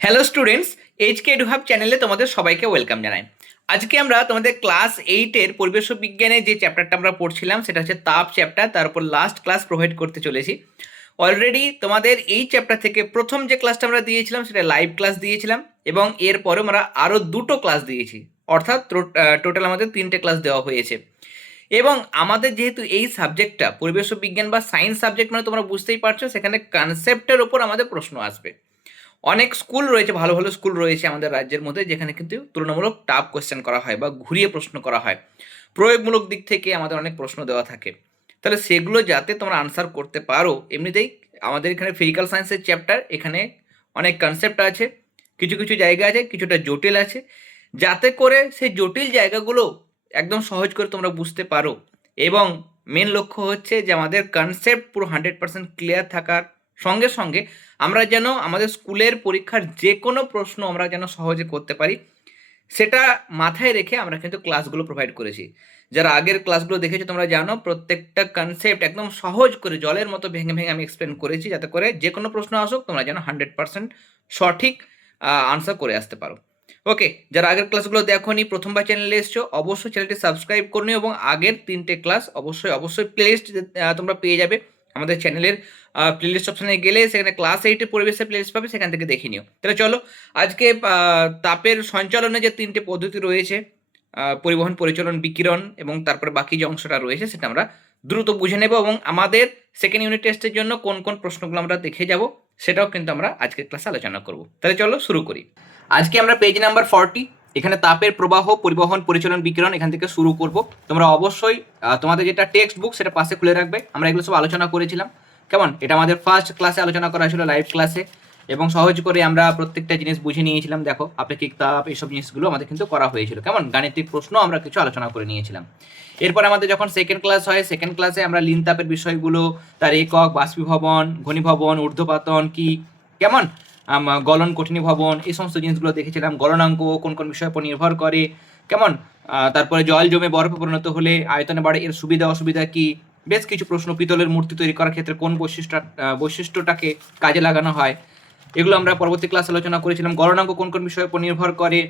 Hello students, HK এডুহাব চ্যানেলে তোমাদের সবাইকে ওয়েলকাম জানাই। আজকে আমরা তোমাদের ক্লাস 8-এর পরিবেশ বিজ্ঞানে যে চ্যাপ্টারটা আমরা পড়ছিলাম সেটা হচ্ছে তাপ চ্যাপ্টার, তার উপর লাস্ট ক্লাস প্রোভাইড করতে চলেছি। অলরেডি তোমাদের এই চ্যাপ্টার থেকে প্রথম যে ক্লাসটা আমরা দিয়েছিলাম সেটা লাইভ ক্লাস দিয়েছিলাম, এবং এরপরে আমরা আরও দুটো ক্লাস দিয়েছি, অর্থাৎ টোটাল আমাদের 3টে ক্লাস দেওয়া হয়েছে। এবং আমাদের যেহেতু এই সাবজেক্টটা পরিবেশ বিজ্ঞান বা সায়েন্স সাবজেক্ট, মানে তোমরা বুঝতেই পারছো সেখানে কনসেপ্টের ওপর আমাদের প্রশ্ন আসবে। অনেক স্কুল রয়েছে, ভালো ভালো স্কুল রয়েছে আমাদের রাজ্যের মধ্যে, যেখানে কিন্তু তুলনামূলক টাফ কোয়েশ্চেন করা হয় বা ঘুরিয়ে প্রশ্ন করা হয়, প্রয়োগমূলক দিক থেকে আমাদের অনেক প্রশ্ন দেওয়া থাকে। তাহলে সেগুলো যাতে তোমরা আনসার করতে পারো, এমনিতেই আমাদের এখানে ফিজিক্যাল সায়েন্সের চ্যাপ্টার, এখানে অনেক কনসেপ্ট আছে, কিছু কিছু জায়গা আছে কিছুটা জটিল আছে, যাতে করে সেই জটিল জায়গাগুলো একদম সহজ করে তোমরা বুঝতে পারো। এবং মেন লক্ষ্য হচ্ছে যে আমাদের কনসেপ্ট পুরো 100% ক্লিয়ার থাকার সঙ্গে সঙ্গে আমরা যেন আমাদের স্কুলের পরীক্ষার যে কোনো প্রশ্ন আমরা যেন সহজে করতে পারি, সেটা মাথায় রেখে আমরা কিন্তু ক্লাসগুলো প্রোভাইড করেছি। যারা আগের ক্লাসগুলো দেখেছো তোমরা জানো প্রত্যেকটা কনসেপ্ট একদম সহজ করে জলের মতো ভেঙে ভেঙে আমি এক্সপ্লেন করেছি, যাতে করে যে কোনো প্রশ্ন আসুক তোমরা যেন 100% সঠিক আনসার করে আসতে পারো। ওকে, যারা আগের ক্লাসগুলো দেখোনি, প্রথমবার চ্যানেলে এসছো, অবশ্যই চ্যানেলটি সাবস্ক্রাইব করে নিও, এবং আগের 3টে ক্লাস অবশ্যই অবশ্যই প্লেলিস্ট তোমরা পেয়ে যাবে আমাদের চ্যানেলের প্লেলিস্ট অপশনে গেলে, সেখানে ক্লাস 8-এর পরিবেশের প্লেলিস্ট পাবে, সেখান থেকে দেখে নিও। তাহলে চলো আজকে তাপের সঞ্চালনে যে 3টে পদ্ধতি রয়েছে, পরিবহন, পরিচালন, বিকিরণ, এবং তারপরে বাকি যে অংশটা রয়েছে সেটা আমরা দ্রুত বুঝে নেব, এবং আমাদের সেকেন্ড ইউনিট টেস্টের জন্য কোন কোন প্রশ্নগুলো আমরা দেখে যাব সেটাও কিন্তু আমরা আজকের ক্লাসে আলোচনা করব। তাহলে চলো শুরু করি। আজকে আমরা পেজ নাম্বার 40, এখানে তাপের প্রবাহ, পরিবহন, পরিচালন, বিকিরণ, এখান থেকে শুরু করব। তোমরা অবশ্যই তোমাদের যেটা টেক্সট বুক সেটা পাশে খুলে রাখবে, আমরা এগুলো সব আলোচনা করেছিলাম। কেমন, এটা আমাদের ফার্স্ট ক্লাসে আলোচনা করা হয়েছিল, লাইভ ক্লাসে, এবং সহজ করে আমরা প্রত্যেকটা জিনিস বুঝে নিয়েছিলাম। দেখো আপেক্ষিক তাপ, এইসব জিনিসগুলো আমাদের কিন্তু করা হয়েছিল। কেমন, গাণিতিক প্রশ্ন আমরা কিছু আলোচনা করে নিয়েছিলাম। এরপর আমাদের যখন সেকেন্ড ক্লাস হয়, সেকেন্ড ক্লাসে আমরা লিন তাপের বিষয়গুলো, তার একক, বাষ্পীভবন, ঘনীভবন, ঊর্ধ্বপাতন কি, কেমন, গলন, কঠিনীভবন, এই সমস্ত জিনিসগুলো দেখেছিলাম। গলনাঙ্ক কোন কোন বিষয়ের উপর নির্ভর করে, কেমন, তারপরে জল জমে বরফে পরিণত হলে আয়তনে বাড়ে, এর সুবিধা অসুবিধা কি, বেশ কিছু প্রশ্ন, পিতলের মূর্তি তৈরি করার ক্ষেত্রে কোন বৈশিষ্ট্যটাকে কাজে লাগানো হয়, এগুলো আমরা পরবর্তী ক্লাস আলোচনা করেছিলাম। গলনাঙ্ক কোন কোন বিষয়ের উপর নির্ভর করে,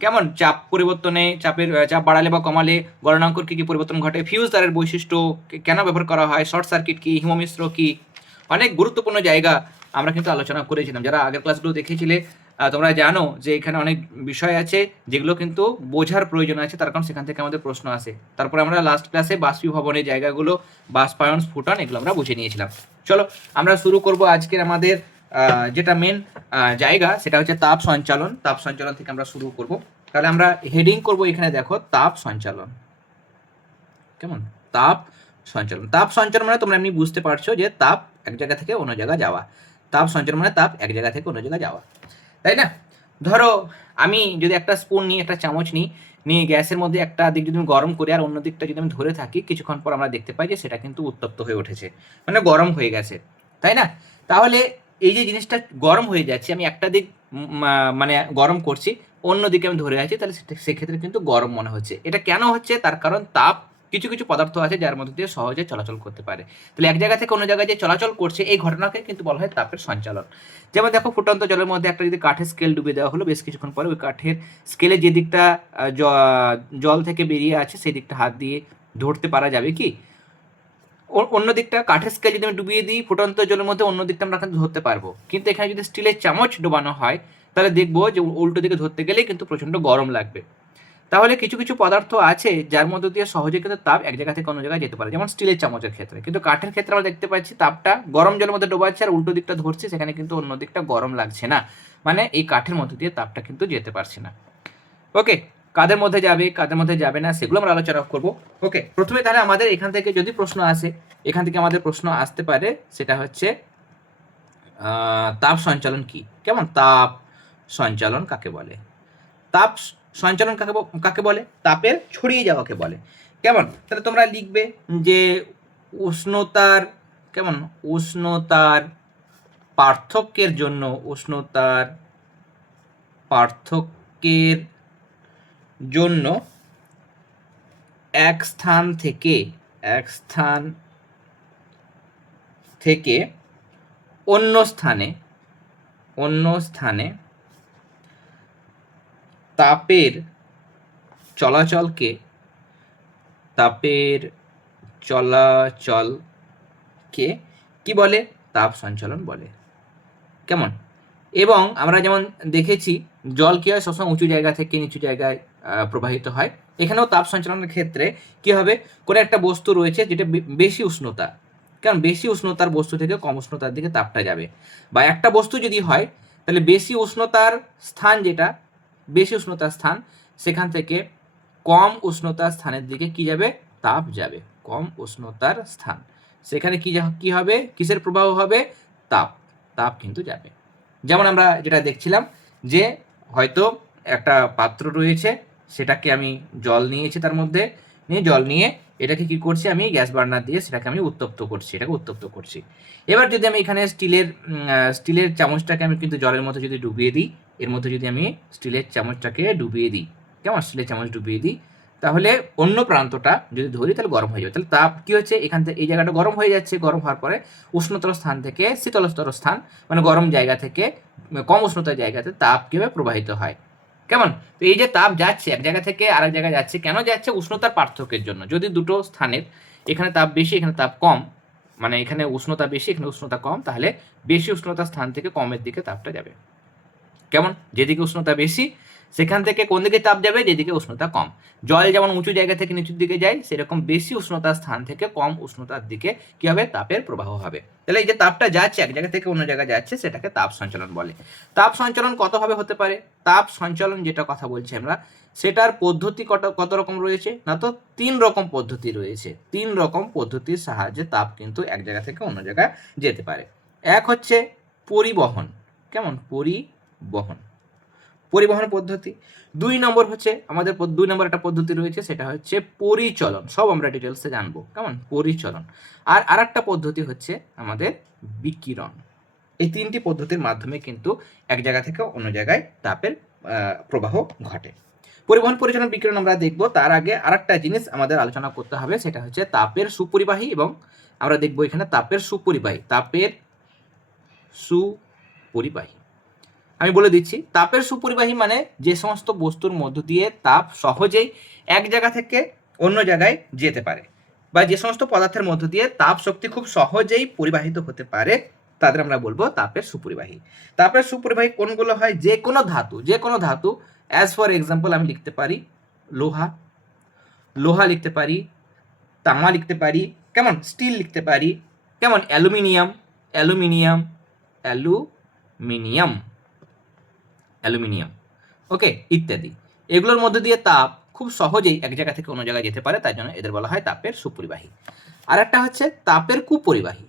কেমন, চাপ পরিবর্তনে, চাপ বাড়ালে বা কমালে গলনাঙ্কর কী কী পরিবর্তন ঘটে, ফিউজ তারের বৈশিষ্ট্য কেন ব্যবহার করা হয়, শর্ট সার্কিট কি, হিমমিশ্র কি, অনেক গুরুত্বপূর্ণ জায়গা আমরা কিন্তু আলোচনা করেছিলাম। যারা আগের ক্লাসগুলো দেখেছিলে তোমরা জানো যে এখানে অনেক বিষয় আছে যেগুলো কিন্তু বোঝার প্রয়োজন আছে, তার কারণ সেখান থেকে আমাদের প্রশ্ন আসে। তারপরে আমরা লাস্ট ক্লাসে বাষ্পীভবনের জায়গাগুলো, বাষ্পায়ন, স্ফুটন, এগুলো আমরা বুঝে নিয়েছিলাম। চলো আমরা শুরু করব আজকের আমাদের যেটা মেন জায়গা, সেটা হচ্ছে তাপ সঞ্চালন। তাপ সঞ্চালন থেকে আমরা শুরু করব। তাহলে আমরা হেডিং করব এখানে, দেখো তাপ সঞ্চালন। কেমন, তাপ সঞ্চালন। তাপ সঞ্চালন মানে তোমরা এমনি বুঝতে পারছো যে তাপ এক জায়গা থেকে অন্য জায়গা যাওয়া। তাপ সঞ্চালন মানে তাপ এক জায়গা থেকে অন্য জায়গায় যাওয়া, তাই না? ধরো আমি যদি একটা স্পুন নিই, একটা চামচ নিই, নিয়ে গ্যাসের মধ্যে একটা দিক যদি আমি গরম করি আর অন্য দিকটা যদি আমি ধরে থাকি, কিছুক্ষণ পর আমরা দেখতে পাই যে সেটা কিন্তু উত্তপ্ত হয়ে উঠেছে, মানে গরম হয়ে গেছে, তাই না? তাহলে এই যে জিনিসটা গরম হয়ে যাচ্ছে, আমি একটা দিক মানে গরম করছি, অন্য দিকে আমি ধরে আছি, তাহলে সেক্ষেত্রে কিন্তু গরম মনে হচ্ছে। এটা কেন হচ্ছে? তার কারণ তাপ, কিছু কিছু পদার্থ আছে যার মধ্যে দিয়ে সহজে চলাচল করতে পারে। তাহলে এক জায়গা থেকে অন্য জায়গায় যে চলাচল করছে, এই ঘটনাকে কিন্তু বলা হয় তাপের সঞ্চালন। যেমন দেখো, ফুটন্ত জলের মধ্যে একটা যদি কাঠের স্কেল ডুবিয়ে দেওয়া হলো, বেশ কিছুক্ষণ পরে ওই কাঠের স্কেলে যে দিকটা জল থেকে বেরিয়ে আছে সেই দিকটা হাত দিয়ে ধরতে পারা যাবে কি? অন্য দিকটা কাঠের স্কেল যদি আমি ডুবিয়ে দিই ফুটন্ত জলের মধ্যে, অন্য দিকটা আমরা কিন্তু ধরতে পারবো। কিন্তু এখানে যদি স্টিলের চামচ ডোবানো হয়, তাহলে দেখবো যে উল্টো দিকে ধরতে গেলেই কিন্তু প্রচণ্ড গরম লাগবে। তাহলে কিছু কিছু পদার্থ আছে যার মধ্যে দিয়ে সহজে কিন্তু তাপ এক জায়গা থেকে অন্য জায়গায় যেতে পারে, যেমন স্টিলের চামচের ক্ষেত্রে। কিন্তু কাঠের ক্ষেত্রে আমরা দেখতে পাচ্ছি তাপটা গরম জলের মধ্যে ডোবাচ্ছে আর উল্টো দিকটা ধরছে, সেখানে কিন্তু অন্য দিকটা গরম লাগছে না, মানে এই কাঠের মধ্যে দিয়ে তাপটা কিন্তু যেতে পারছে না। ওকে, কাদের মধ্যে যাবে কাদের মধ্যে যাবে না সেগুলো আমরা আলোচনা করব। ওকে, প্রথমে তাহলে আমাদের এখান থেকে যদি প্রশ্ন আসে, এখান থেকে আমাদের প্রশ্ন আসতে পারে, সেটা হচ্ছে তাপ সঞ্চালন কি, কেমন, তাপ সঞ্চালন কাকে বলে, তাপ সঞ্চালন কাকে বলে, তাপের ছড়িয়ে যাওয়াকে বলে। কেমন, তাহলে তোমরা লিখবে যে উষ্ণতার, কেমন, উষ্ণতার পার্থক্যের জন্য, উষ্ণতার পার্থক্যের জন্য এক স্থান থেকে অন্য স্থানে তাপের চলাচলকে কি বলে? তাপ সঞ্চালন বলে। কেমন? এবং আমরা যেমন দেখেছি জল কি হয়, সবসময় উঁচু জায়গা থেকে নিচু জায়গায় প্রবাহিত হয়। এখানেও তাপ সঞ্চালনের ক্ষেত্রে কি হবে, কোনো একটা বস্তু রয়েছে যেটা বেশি উষ্ণতা, কারণ বেশি উষ্ণতার বস্তু থেকে কম উষ্ণতার দিকে তাপটা যাবে। বা একটা বস্তু যদি হয় তাহলে বেশি উষ্ণতার স্থান, যেটা বেশি উষ্ণতার স্থান, সেখান থেকে কম উষ্ণতার স্থানের দিকে কি যাবে? তাপ যাবে। কম উষ্ণতার স্থান, সেখানে কি হবে? কিসের প্রবাহ হবে? তাপ কিন্তু যাবে। যেমন আমরা যেটা দেখছিলাম যে হয়তো একটা পাত্র রয়েছে, সেটাকে আমি জল নিয়েছি, তার মধ্যে জল নিয়ে এটাকে কি করছি, আমি গ্যাস বার্নার দিয়ে সেটাকে আমি উত্তপ্ত করছি। এবার যদি আমি এখানে স্টিলের চামচটাকে আমি কিন্তু জলের মধ্যে যদি ডুবিয়ে দিই, এর মধ্যে যদি আমি স্টিলের চামচটাকে ডুবিয়ে দিই, কেমন? স্টিলের চামচ ডুবিয়ে দিই, তাহলে অন্য প্রান্তটা যদি ধরি তাহলে গরম হয়ে যাবে। তাহলে তাপ কি হচ্ছে, এখান থেকে এই জায়গাটা গরম হয়ে যাচ্ছে। গরম হওয়ার পরে উষ্ণতর স্থান থেকে শীতলতর স্থান, মানে গরম জায়গা থেকে কম উষ্ণতার জায়গাতে তাপ কিভাবে প্রবাহিত হয়। কেমন? তো এই যে তাপ যাচ্ছে এক জায়গা থেকে আরেক জায়গায় যাচ্ছে, কেন যাচ্ছে? উষ্ণতার পার্থক্যের জন্য। যদি দুটো স্থানের, এখানে তাপ বেশি এখানে তাপ কম, মানে এখানে উষ্ণতা বেশি এখানে উষ্ণতা কম, তাহলে বেশি উষ্ণতার স্থান থেকে কমের দিকে তাপটা যাবে। কেমন? যেদিকে উষ্ণতা বেশি সেখান থেকে কোন দিকে তাপ যাবে? যেদিকে উষ্ণতা কম। জল যেমন উঁচু জায়গা থেকে নিচুর দিকে যায়, সেরকম বেশি উষ্ণতার স্থান থেকে কম উষ্ণতার দিকে কি হবে? তাপের প্রবাহ হবে। তাহলে এই যে তাপটা যাচ্ছে এক জায়গা থেকে অন্য জায়গায় যাচ্ছে, সেটাকে তাপ সঞ্চালন বলে। তাপ সঞ্চালন কতভাবে হতে পারে? তাপ সঞ্চালন যেটা কথা বলছি আমরা, সেটার পদ্ধতি কত রকম রয়েছে না, তো 3 রকম পদ্ধতি রয়েছে। 3 রকম পদ্ধতির সাহায্যে তাপ কিন্তু এক জায়গা থেকে অন্য জায়গায় যেতে পারে। এক হচ্ছে পরিবহন। কেমন? পরিবহন পদ্ধতি। 2 নম্বর হচ্ছে আমাদের 2 নম্বর একটা পদ্ধতি রয়েছে, সেটা হচ্ছে পরিচলন। সব আমরা ডিটেলসে জানবো, কেমন? পরিচলন। আর আরেকটা পদ্ধতি হচ্ছে আমাদের বিকিরণ। এই 3টি পদ্ধতির মাধ্যমে কিন্তু এক জায়গা থেকে অন্য জায়গায় তাপের প্রবাহ ঘটে। পরিবহন, পরিচালন, বিকিরণ আমরা দেখব। তার আগে আরেকটা জিনিস আমাদের আলোচনা করতে হবে, সেটা হচ্ছে তাপের সুপরিবাহী, এবং আমরা দেখব এখানে তাপের সুপরিবাহী। আমি বলে দিচ্ছি, তাপের সুপরিবাহী মানে যে সমস্ত বস্তুর মধ্য দিয়ে তাপ সহজেই এক জায়গা থেকে অন্য জায়গায় যেতে পারে, বা যে সমস্ত পদার্থের মধ্য দিয়ে তাপ শক্তি খুব সহজেই পরিবাহিত হতে পারে, তাদের আমরা বলবো তাপের সুপরিবাহী। তাপের সুপরিবাহী কোনগুলো হয়? যে কোনো ধাতু অ্যাজ ফর এক্সাম্পল আমি লিখতে পারি লোহা লিখতে পারি, তামা লিখতে পারি, কেমন? স্টিল লিখতে পারি, কেমন? অ্যালুমিনিয়াম, ওকে, ইত্যাদি। এগুলোর মধ্যে দিয়ে তাপ খুব সহজেই এক জায়গা থেকে অন্য জায়গায় যেতে পারে, তাই জন্য এদের বলা হয় তাপের সুপরিবাহী। আর একটা হচ্ছে তাপের কুপরিবাহী।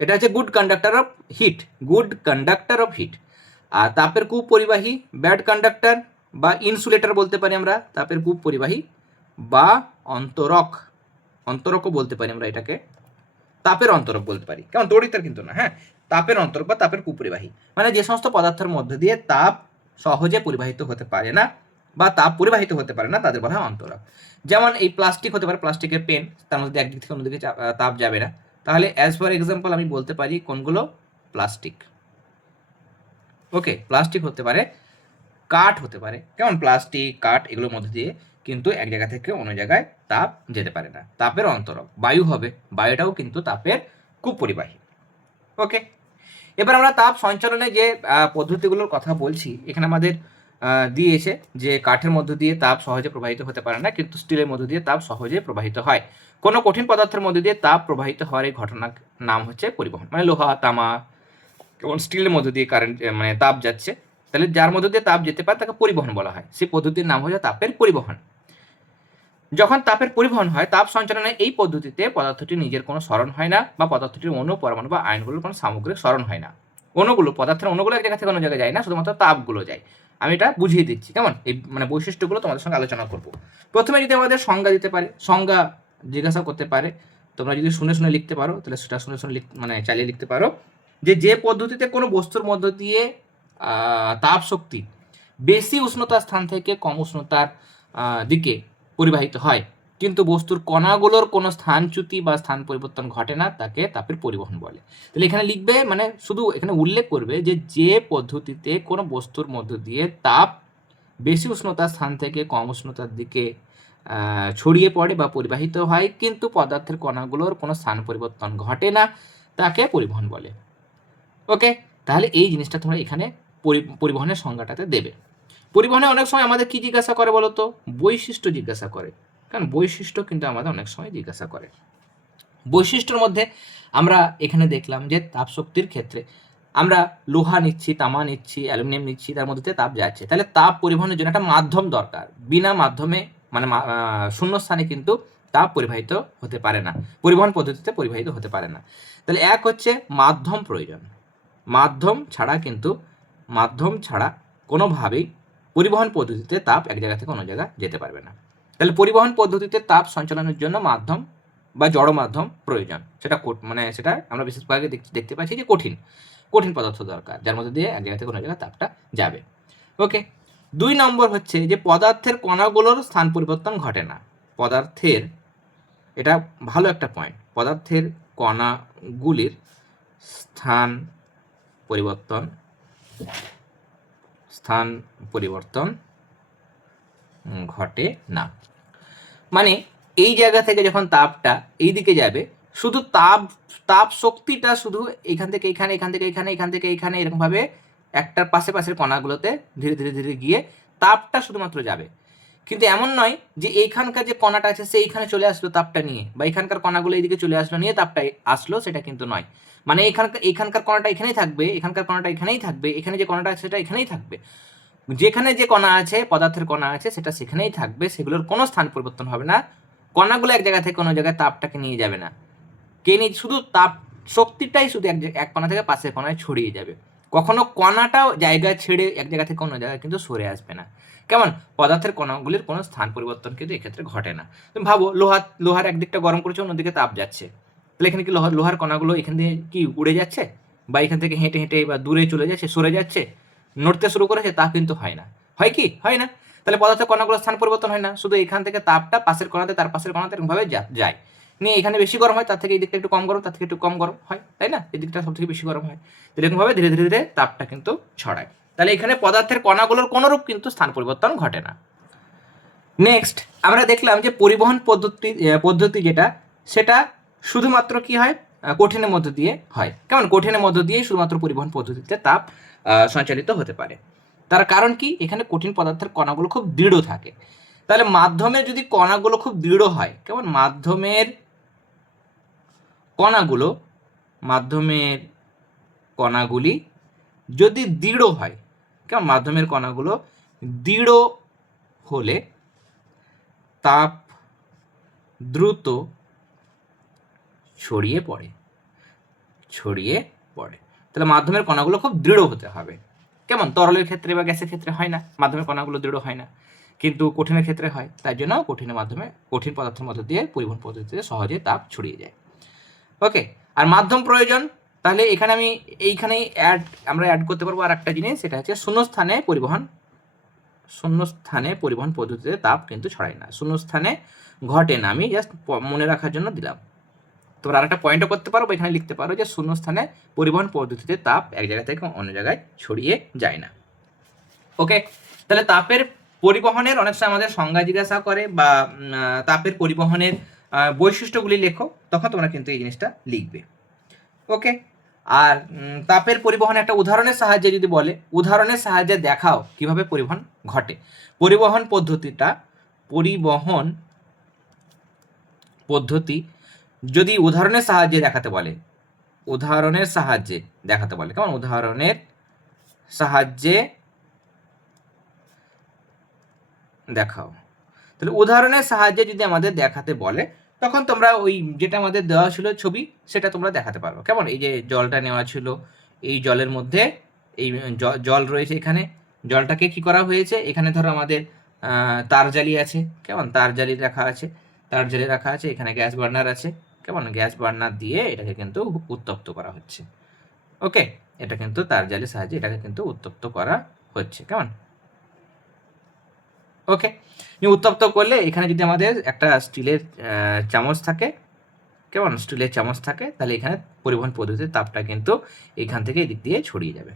এটা হচ্ছে গুড কন্ডাক্টর অফ হিট। আর তাপের কুপরিবাহী ব্যাড কন্ডাক্টর বা ইনসুলেটর বলতে পারি আমরা। তাপের কুপরিবাহী বা অন্তরকও বলতে পারি আমরা এটাকে। তাপের অন্তরক বলতে পারি, কেমন? তড়িতের কিন্তু না, হ্যাঁ। তাপের অন্তরক বা তাপের কুপরিবাহী মানে যে সমস্ত পদার্থের মধ্যে দিয়ে তাপ সহজে পরিবাহিত হতে পারে না বা তাপ পরিবাহিত হতে পারে না, তাদের বলা হয় অন্তরক। যেমন এই প্লাস্টিক হতে পারে, প্লাস্টিকের পেন, তার মধ্যে একদিক থেকে অন্যদিকে তাপ যাবে না। তাহলে অ্যাজ ফর এক্সাম্পল আমি বলতে পারি কোনগুলো? প্লাস্টিক, ওকে। প্লাস্টিক হতে পারে, কাঠ হতে পারে, কেমন? প্লাস্টিক, কাঠ, এগুলোর মধ্যে দিয়ে কিন্তু এক জায়গা থেকে অন্য জায়গায় তাপ যেতে পারে না। তাপের অন্তরক। বায়ু হবে, বায়ুটাও কিন্তু তাপের কুপরিবাহী, ওকে। এবার আমরা তাপ সঞ্চালনে যে পদ্ধতিগুলোর কথা বলছি, এখানে আমাদের দিয়েছে যে কাঠের মধ্য দিয়ে তাপ সহজে প্রবাহিত হতে পারে না, কিন্তু স্টিলের মধ্য দিয়ে তাপ সহজে প্রবাহিত হয়। কোনো কঠিন পদার্থের মধ্যে দিয়ে তাপ প্রবাহিত হওয়ার এই ঘটনার নাম হচ্ছে পরিবহন। মানে লোহা, তামা, কেমন? স্টিলের মধ্য দিয়ে মানে তাপ যাচ্ছে, তাহলে যার মধ্য দিয়ে তাপ যেতে পারে তাকে পরিবহন বলা হয়। সেই পদ্ধতির নাম হচ্ছে তাপের পরিবহন। যখন তাপের পরিবহন হয়, তাপ সঞ্চালনের এই পদ্ধতিতে পদার্থটির নিজের কোনো সরণ হয় না, বা পদার্থটির অণু, পরমাণু বা আয়নগুলোর কোনো সামগ্রিক সরণ হয় না। পদার্থের অণুগুলো এক জায়গা থেকে অন্য জায়গায় যায় না, শুধুমাত্র তাপগুলো যায়। আমি এটা বুঝিয়ে দিচ্ছি, কেমন? এই মানে বৈশিষ্ট্যগুলো তোমাদের সঙ্গে আলোচনা করব। প্রথমে যদি আমাদের সংজ্ঞা দিতে পারে, সংজ্ঞা জিজ্ঞাসা করতে পারে, তোমরা যদি শুনে লিখতে পারো তাহলে সেটা শুনে মানে চালিয়ে লিখতে পারো, যে পদ্ধতিতে কোনো বস্তুর মধ্য দিয়ে তাপ শক্তি বেশি উষ্ণতার স্থান থেকে কম উষ্ণতার দিকে পরিবাহিত হয়, কিন্তু বস্তুর কণাগুলোর কোনো স্থানচ্যুতি বা স্থান পরিবর্তন ঘটে না, তাকে তাপের পরিবহন বলে। তাহলে এখানে লিখবে, মানে শুধু এখানে উল্লেখ করবে যে পদ্ধতিতে কোনো বস্তুর মধ্য দিয়ে তাপ বেশি উষ্ণতার স্থান থেকে কম উষ্ণতার দিকে ছড়িয়ে পড়ে বা পরিবাহিত হয়, কিন্তু পদার্থের কণাগুলোর কোনো স্থান পরিবর্তন ঘটে না, তাকে পরিবহন বলে। ওকে, তাহলে এই জিনিসটা তোমরা এখানে পরিবহনের সংজ্ঞাটাতে দেবে। পরিবহনে অনেক সময় আমাদের কি জিজ্ঞাসা করে বলো তো? বৈশিষ্ট্য জিজ্ঞাসা করে, কারণ বৈশিষ্ট্য কিন্তু আমাদের অনেক সময় জিজ্ঞাসা করে। বৈশিষ্ট্যের মধ্যে আমরা এখানে দেখলাম যে তাপ শক্তির ক্ষেত্রে আমরা লোহা নিচ্ছি, তামা নিচ্ছি, অ্যালুমিনিয়াম নিচ্ছি, তার মধ্যে তাপ যাচ্ছে, তাহলে তাপ পরিবহনের জন্য একটা মাধ্যম দরকার। বিনা মাধ্যমে মানে শূন্য স্থানে কিন্তু তাপ পরিবাহিত হতে পারে না, পরিবহন পদ্ধতিতে পরিবাহিত হতে পারে না। তাহলে এক হচ্ছে মাধ্যম প্রয়োজন, মাধ্যম ছাড়া কোনোভাবেই পরিবহন পদ্ধতিতে তাপ এক জায়গা থেকে অন্য জায়গায় যেতে পারবে না। তাহলে পরিবহন পদ্ধতিতে তাপ সঞ্চালনের জন্য মাধ্যম বা জড় মাধ্যম প্রয়োজন। সেটা আমরা বিশেষভাবে দেখতে পাচ্ছি যে কঠিন পদার্থ দরকার, যার মধ্যে দিয়ে এক জায়গা থেকে অন্য জায়গায় তাপটা যাবে। ওকে, 2 নম্বর হচ্ছে যে পদার্থের কণাগুলোর স্থান পরিবর্তন ঘটে না। পদার্থের, এটা ভালো একটা পয়েন্ট, পদার্থের কণাগুলির স্থান পরিবর্তন ঘটে না। মানে এই জায়গা থেকে যখন তাপটা এই দিকে যাবে, শুধু তাপ শক্তিটা শুধু এখান থেকে এখানে, এখান থেকে এখানে, এখান থেকে এখানে, এরকম ভাবে একটার পাশের কণাগুলোতে ধীরে ধীরে ধীরে গিয়ে তাপটা শুধুমাত্র যাবে। কিন্তু এমন নয় যে এইখানকার যে কণাটা আছে সে এইখানে চলে আসলো তাপটা নিয়ে, বা এখানকার কণাগুলো এইদিকে চলে আসলো নিয়ে তাপটা আসলো, সেটা কিন্তু নয়। মানে এখানকার কণাটা এখানেই থাকবে, এখানকার কণাটা এখানেই থাকবে, এখানে যে কণাটা আছে সেটা এখানেই থাকবে, যেখানে যে কণা আছে, পদার্থের কণা আছে, সেটা সেখানেই থাকবে, সেগুলোর কোনো স্থান পরিবর্তন হবে না। কণাগুলো এক জায়গা থেকে অন্য জায়গায় তাপটাকে নিয়ে যাবে না, শুধু তাপ শক্তিটাই শুধু এক কণা থেকে পাশের কণায় ছড়িয়ে যাবে। কখনো কণাটাও জায়গা ছেড়ে এক জায়গা থেকে অন্য জায়গায় কিন্তু সরে আসবে না। কেমন? পদার্থের কণাগুলির কোনো স্থান পরিবর্তন কিন্তু এক্ষেত্রে ঘটে না। তুমি ভাবো, লোহার একদিকটা গরম করেছে, অন্যদিকে তাপ যাচ্ছে, তাহলে এখানে কি লোহার কণাগুলো এখান থেকে কি উড়ে যাচ্ছে, বা এখান থেকে হেঁটে হেঁটে বা দূরে চলে যাচ্ছে, সরে যাচ্ছে, নড়তে শুরু করেছে? তা কিন্তু হয় না। হয় কি? হয় না। তাহলে পদার্থের কণাগুলোর স্থান পরিবর্তন হয় না, শুধু এখান থেকে তাপটা পাশের কণাতে, তার পাশের কণাতে এরকমভাবে যায়, নিয়ে এখানে বেশি গরম হয়, তার থেকে এই দিকটা একটু কম গরম, তার থেকে একটু কম গরম হয়, তাই না? এই দিকটা সব থেকে বেশি গরম হয়। এরকমভাবে ধীরে ধীরে ধীরে তাপটা কিন্তু ছড়ায়। তাহলে এখানে পদার্থের কণাগুলোর কোনোরূপ কিন্তু স্থান পরিবর্তন ঘটে না। নেক্সট আমরা দেখলাম যে পরিবহন পদ্ধতি যেটা, সেটা শুধুমাত্র কি হয়? কঠিনের মধ্য দিয়ে হয়। কেমন? কঠিনের মধ্য দিয়ে শুধুমাত্র পরিবহন পদ্ধতিতে তাপ সঞ্চালিত হতে পারে। তার কারণ কি? এখানে কঠিন পদার্থের কণাগুলো খুব দৃঢ় থাকে। তাহলে মাধ্যমে যদি কণাগুলো খুব দৃঢ় হয়, কেমন? মাধ্যমের কণাগুলি যদি দৃঢ় হয়, কেমন? মাধ্যমের কণাগুলো দৃঢ় হলে তাপ দ্রুত ছড়িয়ে পড়ে। তাহলে মাধ্যমের কণাগুলো খুব দৃঢ় হতে হবে। কেমন? তরলের ক্ষেত্রে বা গ্যাসের ক্ষেত্রে হয় না, মাধ্যমের কণাগুলো দৃঢ় হয় না, কিন্তু কঠিনের ক্ষেত্রে হয়। তাই জন্য কঠিন পদার্থের মধ্য দিয়ে পরিবহন পদ্ধতিতে সহজে তাপ ছড়িয়ে যায়। ওকে, আর মাধ্যম প্রয়োজন, তাহলে এখানে আমরা অ্যাড করতে পারবো আর একটা জিনিস, সেটা হচ্ছে শূন্যস্থানে পরিবহন পদ্ধতিতে তাপ কিন্তু ছড়ায় না, শূন্যস্থানে ঘটে না। আমি জাস্ট মনে রাখার জন্য দিলাম। তোমরা আরেকটা পয়েন্টও করতে পারো, এখানে লিখতে পারো যে শূন্যস্থানে পরিবহন পদ্ধতিতে তাপ এক জায়গা থেকে অন্য জায়গায় ছড়িয়ে যায় না। ওকে, তাহলে তাপের পরিবহনের অনেক সময় আমাদের সংজ্ঞা জিজ্ঞাসা করে, বা তাপের পরিবহনের বৈশিষ্ট্যগুলি লেখো, তখন তোমরা কিন্তু এই জিনিসটা লিখবে। ওকে, আর তাপের পরিবহন একটা উদাহরণের সাহায্যে যদি বলে, উদাহরণের সাহায্যে দেখাও কিভাবে পরিবহন ঘটে। পরিবহন পদ্ধতি যদি উদাহরণের সাহায্যে দেখাতে বলে, কেমন? উদাহরণের সাহায্যে দেখাও। তাহলে উদাহরণের সাহায্যে যদি আমাদের দেখাতে বলে, তখন তোমরা ওই যেটা আমাদের দেওয়া ছিল ছবি, সেটা তোমরা দেখাতে পারো। কেমন? এই যে জলটা নেওয়া ছিল, এই জলের মধ্যে এই জল রয়েছে, এখানে জলটাকে কি করা হয়েছে, এখানে ধরো আমাদের তার জালি আছে, কেমন? তার জালি রাখা আছে, এখানে গ্যাস বার্নার আছে, কেমন? গ্যাস বার্নার দিয়ে এটাকে কিন্তু উত্তপ্ত করা হচ্ছে। ওকে, এটা কিন্তু তার জালির সাহায্যে এটাকে কিন্তু উত্তপ্ত করা হচ্ছে। কেমন? ওকে, উত্তপ্ত করলে এখানে যদি আমাদের একটা স্টিলের চামচ থাকে, কেমন স্টিলের চামচ থাকে, তাহলে এখানে পরিবহন পদ্ধতির তাপটা কিন্তু এইখান থেকে এদিক দিয়ে ছড়িয়ে যাবে।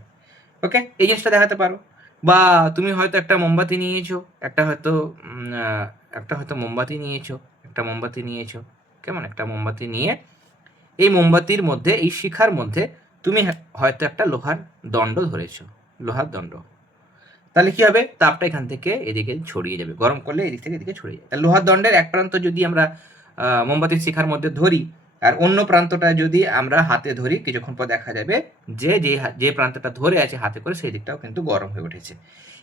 ওকে, এই জিনিসটা দেখাতে পারো। বা তুমি হয়তো একটা মোমবাতি নিয়েছো, একটা হয়তো মোমবাতি নিয়েছো, কেমন একটা মোমবাতি নিয়ে এই মোমবাতির মধ্যে, এই শিখার মধ্যে তুমি হয়তো একটা লোহার দণ্ড ধরেছো, লোহার দণ্ড। তাহলে কি হবে, তাপটা এখান থেকে এদিকে ছড়িয়ে যাবে, গরম করলে এদিক থেকে এদিকে ছড়িয়ে যাবে। তাহলে লোহার দণ্ডের এক প্রান্ত যদি আমরা মোমবাতির শিখার মধ্যে ধরি, আর অন্য প্রান্তটা যদি আমরা হাতে ধরি, কিছুক্ষণ পর দেখা যাবে যে যে প্রান্তটা ধরে আছে হাতে করে, সেই দিকটাও কিন্তু গরম হয়ে উঠেছে।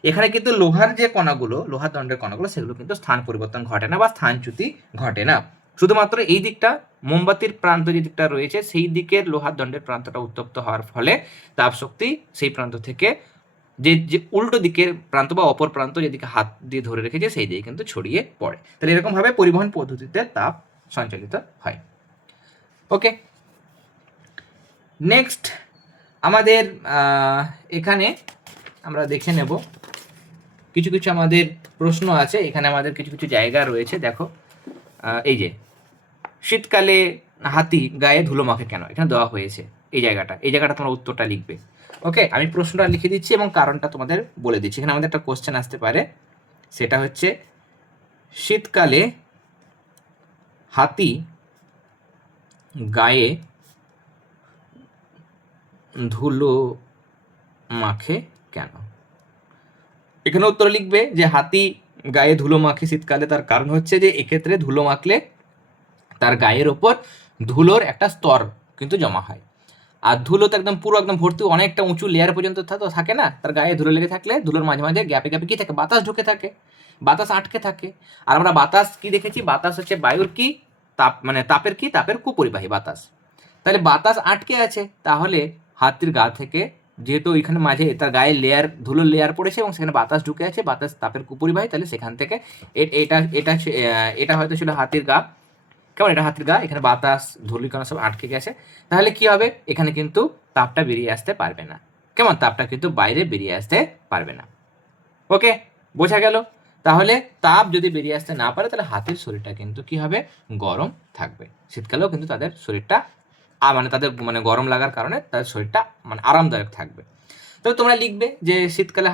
এখানে কিন্তু লোহার যে কণাগুলো, লোহার দণ্ডের কণাগুলো, সেগুলো কিন্তু স্থান পরিবর্তন ঘটে না বা স্থানচ্যুতি ঘটে না। শুধুমাত্র এই দিকটা, মোমবাতির প্রান্ত যে দিকটা রয়েছে, সেই দিকের লোহার দণ্ডের প্রান্তটা উত্তপ্ত হওয়ার ফলে তাপ শক্তি সেই প্রান্ত থেকে যে যে উল্টো দিকের প্রান্ত বা অপর প্রান্ত যেদিকে হাত দিয়ে ধরে রেখেছে, সেই দিকে কিন্তু ছড়িয়ে পড়ে। তাহলে এরকমভাবে পরিবহন পদ্ধতিতে তাপ সঞ্চালিত হয়। ওকে, নেক্সট আমাদের এখানে আমরা দেখে নেব কিছু কিছু আমাদের প্রশ্ন আছে। এখানে আমাদের কিছু কিছু জায়গা রয়েছে, দেখো এই যে শীতকালে হাতি গায়ে ধুলো মাখে কেন, এখানে দেওয়া হয়েছে এই জায়গাটা তোমরা উত্তরটা লিখবে। ওকে, আমি প্রশ্নটা লিখে দিচ্ছি এবং কারণটা তোমাদের বলে দিচ্ছি। এখানে আমাদের একটা কোশ্চেন আসতে পারে, সেটা হচ্ছে শীতকালে হাতি গায়ে ধুলো মাখে কেন। এখানে উত্তর লিখবে যে হাতি গায়ে ধুলো মাখে শীতকালে, তার কারণ হচ্ছে যে এক্ষেত্রে ধুলো মাখলে তার গায়ের ওপর ধুলোর একটা স্তর কিন্তু জমা হয়। আর ধুলো তো একদম পুরো একদম ভর্তি, অনেকটা উঁচু লেয়ার পর্যন্ত তো থাকে না, তার গায়ে ধুলো লেগে থাকলে ধুলোর মাঝে মাঝে গ্যাপে গ্যাপে কি থাকে, বাতাস ঢুকে থাকে, বাতাস আটকে থাকে। আর আমরা বাতাস কি দেখেছি, বাতাস হচ্ছে বায়ুর কি তাপ, মানে তাপের কি, তাপের কুপরিবাহী বাতাস। তাহলে বাতাস আটকে আছে, তাহলে হাতির গা থেকে, যেহেতু ওইখানে মাঝে তার গায়ে লেয়ার, ধুলোর লেয়ার পড়েছে এবং সেখানে বাতাস ঢুকে আছে, বাতাস তাপের কুপরিবাহী, তাহলে সেখান থেকে এটা এটা এটা হয়তো ছিল হাতির গা, কেমন, এটা হাতির গা, এখানে বাতাস ধূলিকণা সব আটকে গেছে। তাহলে কি হবে, এখানে কিন্তু তাপটা বেরিয়ে আসতে পারবে না, কেমন, তাপটা কিন্তু বাইরে বেরিয়ে আসতে পারবে না। ওকে, বোঝা গেল। তাহলে তাপ যদি বেরিয়ে আসতে না পারে, তাহলে হাতির শরীরটা কিন্তু কি হবে, গরম থাকবে। শীতকালেও কিন্তু তাদের শরীরটা মানে তাদের মানে গরম লাগার কারণে তাদের শরীরটা মানে আরামদায়ক থাকবে। তবে তোমরা লিখবে যে শীতকালে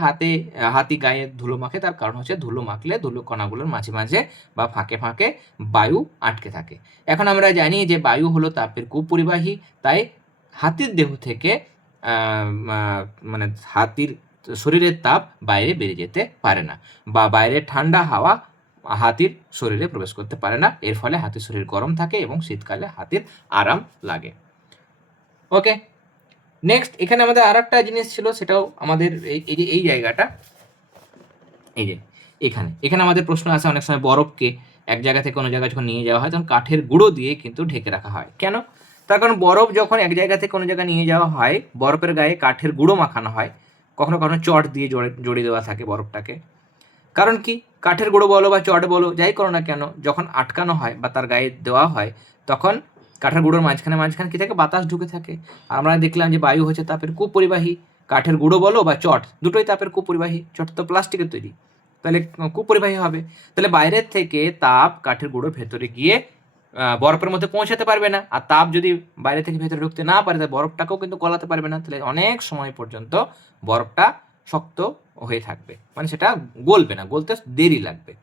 হাতি গায়ে ধুলো মাখে, তার কারণ হচ্ছে ধুলো মাখলে ধুলো কণাগুলোর মাঝে মাঝে বা ফাঁকে ফাঁকে বায়ু আটকে থাকে। এখন আমরা জানি যে বায়ু হলো তাপের কুপরিবাহী, তাই হাতির দেহ থেকে মানে হাতির শরীরের তাপ বাইরে বেরিয়ে যেতে পারে না, বা বাইরে ঠান্ডা হাওয়া হাতির শরীরে প্রবেশ করতে পারে না। এর ফলে হাতির শরীর গরম থাকে এবং শীতকালে হাতির আরাম লাগে। ওকে, নেক্সট এখানে আমাদের আর একটা জিনিস ছিল, সেটাও আমাদের এই যে এই জায়গাটা, এই যে এখানে আমাদের প্রশ্ন আসে অনেক সময়, বরফকে এক জায়গা থেকে অন্য জায়গায় যখন নিয়ে যাওয়া হয়, তখন কাঠের গুঁড়ো দিয়ে কিন্তু ঢেকে রাখা হয়। কেন, তার কারণ বরফ যখন এক জায়গা থেকে অন্য জায়গায় নিয়ে যাওয়া হয়, বরফের গায়ে কাঠের গুঁড়ো মাখানো হয়, কখনো কখনো চট দিয়ে জড়িয়ে দেওয়া থাকে বরফটাকে। কারণ কি, কাঠের গুঁড়ো বলো বা চট বলো, যাই করো না কেন, যখন আটকানো হয় বা তার গায়ে দেওয়া হয়, তখন কাঠের গুঁড়োর মাঝখানে মাঝখানে কি থাকে, বাতাস ঢুকে থাকে। আর আমরা দেখলাম যে বায়ু হচ্ছে তাপের কুপরিবাহী, কাঠের গুঁড়ো বলো বা চট, দুটোই তাপের কুপরিবাহী। চট তো প্লাস্টিকের তৈরি, তাহলে কুপরিবাহী হবে। তাহলে বাইরের থেকে তাপ কাঠের গুঁড়োর ভেতরে গিয়ে বরফের মধ্যে পৌঁছাতে পারবে না, আর তাপ যদি বাইরে থেকে ভেতরে ঢুকতে না পারে, তাহলে বরফটাকেও কিন্তু গলাতে পারবে না। তাহলে অনেক সময় পর্যন্ত বরফটা শক্ত হয়ে থাকবে, মানে সেটা গলবে না, গলতে দেরি লাগবে,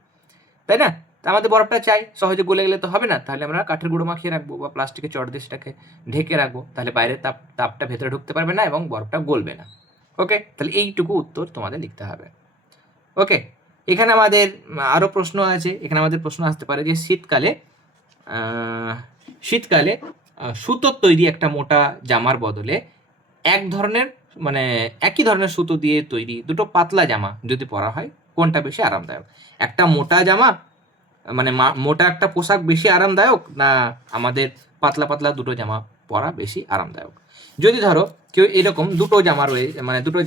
তাই না। আমাদের বরফটা চাই, সহজে গলে গেলে তো হবে না, তাহলে আমরা কাঠের গুঁড়ো মাখিয়ে রাখবো বা প্লাস্টিকের চট দিয়ে সেটাকে ঢেকে রাখবো, তাহলে বাইরের তাপটা ভেতরে ঢুকতে পারবে না এবং বরফটা গলবে না। ওকে, তাহলে এইটুকু উত্তর তোমাদের লিখতে হবে। ওকে, এখানে আমাদের আরও প্রশ্ন আছে। এখানে আমাদের প্রশ্ন আসতে পারে যে শীতকালে সুতোর তৈরি একটা মোটা জামার বদলে মানে একই ধরনের সুতো দিয়ে তৈরি দুটো পাতলা জামা যদি পরা হয়, কোনটা বেশি আরামদায়ক? একটা মোটা জামা, মানে মোটা একটা পোশাক বেশি আরামদায়ক, না আমাদের পাতলা পাতলা দুটো জামা পরা বেশি আরামদায়ক? যদি ধরো কেউ এরকম দুটো জামা রয়েছে, মানে দুটো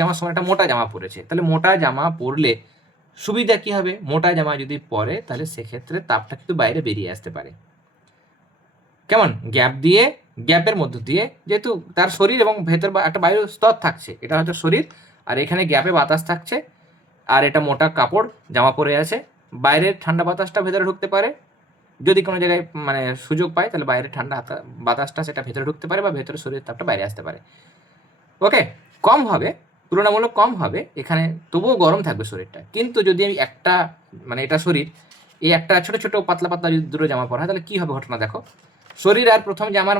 জামার সময় একটা মোটা জামা পরেছে, তাহলে মোটা জামা পরলে সুবিধা কি হবে? মোটা জামা যদি পরে, তাহলে সেক্ষেত্রে তাপটা কিন্তু বাইরে বেরিয়ে আসতে পারে, কেমন, গ্যাপের মধ্য দিয়ে, যেহেতু তার শরীর এবং ভেতর একটা বায়ুর স্তর থাকছে, এটা হয়তো শরীর, আর এখানে গ্যাপে বাতাস থাকছে, আর এটা মোটা কাপড় জামা পরে আছে, বাইরের ঠান্ডা বাতাসটা ভেতরে ঢুকতে পারে, যদি কোনো জায়গায় মানে সুযোগ পায় তাহলে বাইরের ঠান্ডা বাতাসটা সেটা ভেতরে ঢুকতে পারে বা ভেতরে শরীরের তাপটা বাইরে আসতে পারে। ওকে, কম হবে, তুলনামূলক কম হবে এখানে, তবুও গরম থাকবে শরীরটা। কিন্তু যদি আমি একটা মানে এটা শরীর, এই একটা ছোট ছোট পাতলা পাতলা যদি দুটো জামা পরা হয় তাহলে কি হবে ঘটনা দেখো। শরীর আর প্রথম জামার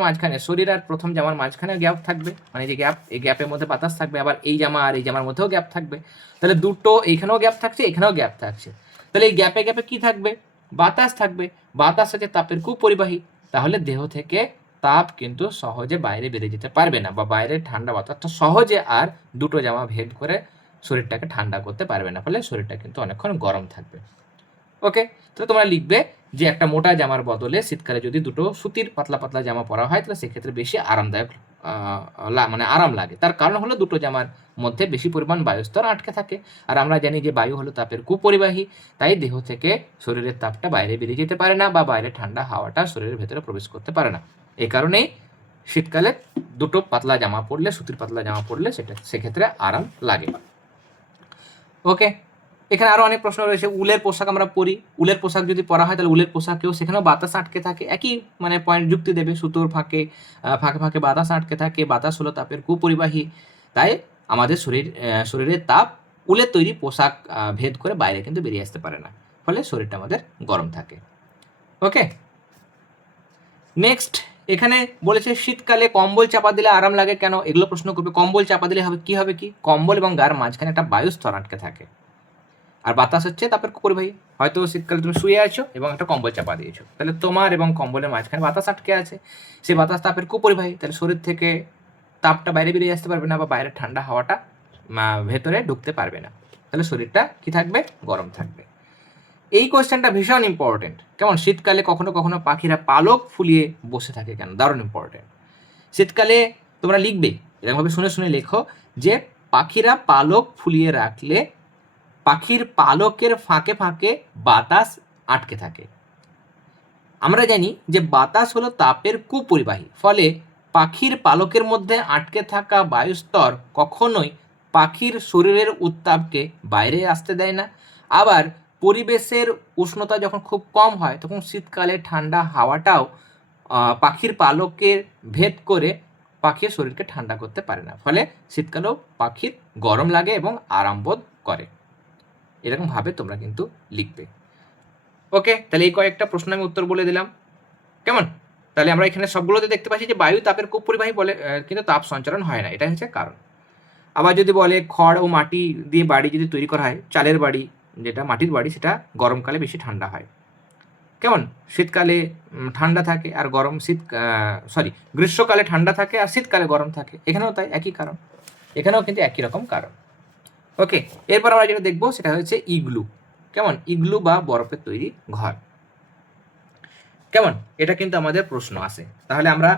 মাঝখানে গ্যাপ থাকবে, মানে যে গ্যাপ, এই গ্যাপের মধ্যে বাতাস থাকবে, আবার এই জামা আর এই জামার মধ্যেও গ্যাপ থাকবে। তাহলে দুটো এইখানেও গ্যাপ থাকছে, এখানেও গ্যাপ থাকছে, তাহলে এই গ্যাপে গ্যাপে কি থাকবে, বাতাস থাকবে। বাতাস হচ্ছে তাপের কুপরিবাহী, তাহলে দেহ থেকে তাপ কিন্তু সহজে বাইরে বেরিয়ে যেতে পারবে না, বা বাইরের ঠান্ডা বাতাসটা সহজে আর দুটো জামা ভেদ করে শরীরটাকে ঠান্ডা করতে পারবে না, ফলে শরীরটা কিন্তু অনেকক্ষণ গরম থাকবে। ওকে, তো তোমরা লিখবে যে একটা মোটা জামার বদলে শীতকালে যদি দুটো সুতির পাতলা পাতলা জামা পরা হয় তাহলে সেক্ষেত্রে বেশি আরামদায়ক মানে আরাম লাগে। তার কারণ হলো দুটো জামার মধ্যে বেশি পরিমাণ বায়ুস্তর আটকে থাকে, আর আমরা জানি যে বায়ু হলো তাপের কুপরিবাহী, তাই দেহ থেকে শরীরের তাপটা বাইরে বেরিয়ে যেতে পারে না, বা বাইরে ঠান্ডা হাওয়াটা শরীরের ভেতরে প্রবেশ করতে পারে না। এই কারণেই শীতকালে দুটো পাতলা জামা পরলে, সুতির পাতলা জামা পরলে সেক্ষেত্রে আরাম লাগে। ওকে, এখানে আরো অনেক প্রশ্ন রয়েছে। উলের পোশাক আমরা পরি, উলের পোশাক যদি পরা হয় তাহলে উলের পোশাকেও সেখানেও বাতাস আটকে থাকে, একই মানে পয়েন্ট যুক্তি দেবে, সুতোর ফাঁকে ফাঁকে ফাঁকে বাতাস আটকে থাকে, বাতাস হলো তাপের কুপরিবাহী, তাই আমাদের শরীরের তাপ উলের তৈরি পোশাক ভেদ করে বাইরে কিন্তু বেরিয়ে আসতে পারে না, ফলে শরীরটা আমাদের গরম থাকে। ওকে, নেক্সট এখানে বলেছে শীতকালে কম্বল চাপা দিলে আরাম লাগে কেন, এগুলো প্রশ্ন করবে। কম্বল চাপা দিলে হবে কি, কম্বল এবং গার মাঝখানে একটা বায়ু স্তর আটকে থাকে, আর বাতাস হচ্ছে তাপের কুপরিবাহী। হয়তো শীতকালে তুমি শুয়ে আছো এবং একটা কম্বল চাপা দিয়েছো, তাহলে তোমার এবং কম্বলের মাঝখানে বাতাস আটকে আছে, সেই বাতাস তাপের কুপরিবাহী, তাহলে শরীর থেকে তাপটা বাইরে বেরিয়ে আসতে পারবে না, বা বাইরের ঠান্ডা হাওয়াটা ভেতরে ঢুকতে পারবে না, তাহলে শরীরটা কি থাকবে, গরম থাকবে। এই কোয়েশ্চেনটা ভীষণ ইম্পর্টেন্ট। কেমন, শীতকালে কখনো কখনো পাখিরা পালক ফুলিয়ে বসে থাকে কেন, দারুণ ইম্পর্টেন্ট। শীতকালে তোমরা লিখবে এরকমভাবে শুনে শুনে লেখো যে পাখিরা পালক ফুলিয়ে রাখলে পাখির পালকের ফাঁকে ফাঁকে বাতাস আটকে থাকে। আমরা জানি যে বাতাস হলো তাপের কুপরিবাহী, ফলে পাখির পালকের মধ্যে আটকে থাকা বায়ুস্তর কখনোই পাখির শরীরের উত্তাপকে বাইরে আসতে দেয় না। আবার পরিবেশের উষ্ণতা যখন খুব কম হয় তখন শীতকালে ঠান্ডা হাওয়াটাও পাখির পালকের ভেদ করে পাখির শরীরকে ঠান্ডা করতে পারে না, ফলে শীতকালেও পাখির গরম লাগে এবং আরাম বোধ করে। এরকমভাবে তোমরা কিন্তু লিখবে। ওকে, তাহলে এই কয়েকটা প্রশ্ন আমি উত্তর বলে দিলাম। কেমন, তাহলে আমরা এখানে সবগুলোতে দেখতে পাচ্ছি যে বায়ু তাপের কুপরিবাহী বলে, কিন্তু তাপ সঞ্চারণ হয় না, এটা হচ্ছে কারণ। আবার যদি বলে খড় ও মাটি দিয়ে বাড়ি যদি তৈরি করা হয়, চালের বাড়ি যেটা মাটির বাড়ি, সেটা গরমকালে বেশি ঠান্ডা হয়। কেমন, শীতকালে ঠান্ডা থাকে আর গ্রীষ্মকালে ঠান্ডা থাকে আর শীতকালে গরম থাকে, এখানেও তাই একই কারণ, এখানেও কিন্তু একই রকম কারণ। ওকে, এরপর আমরা যেটা দেখবো সেটা হচ্ছে ইগলু। কেমন, ইগলু বা বরফের তৈরি ঘর। কেমন, এটা কিন্তু আমাদের প্রশ্ন আসে। তাহলে আমরা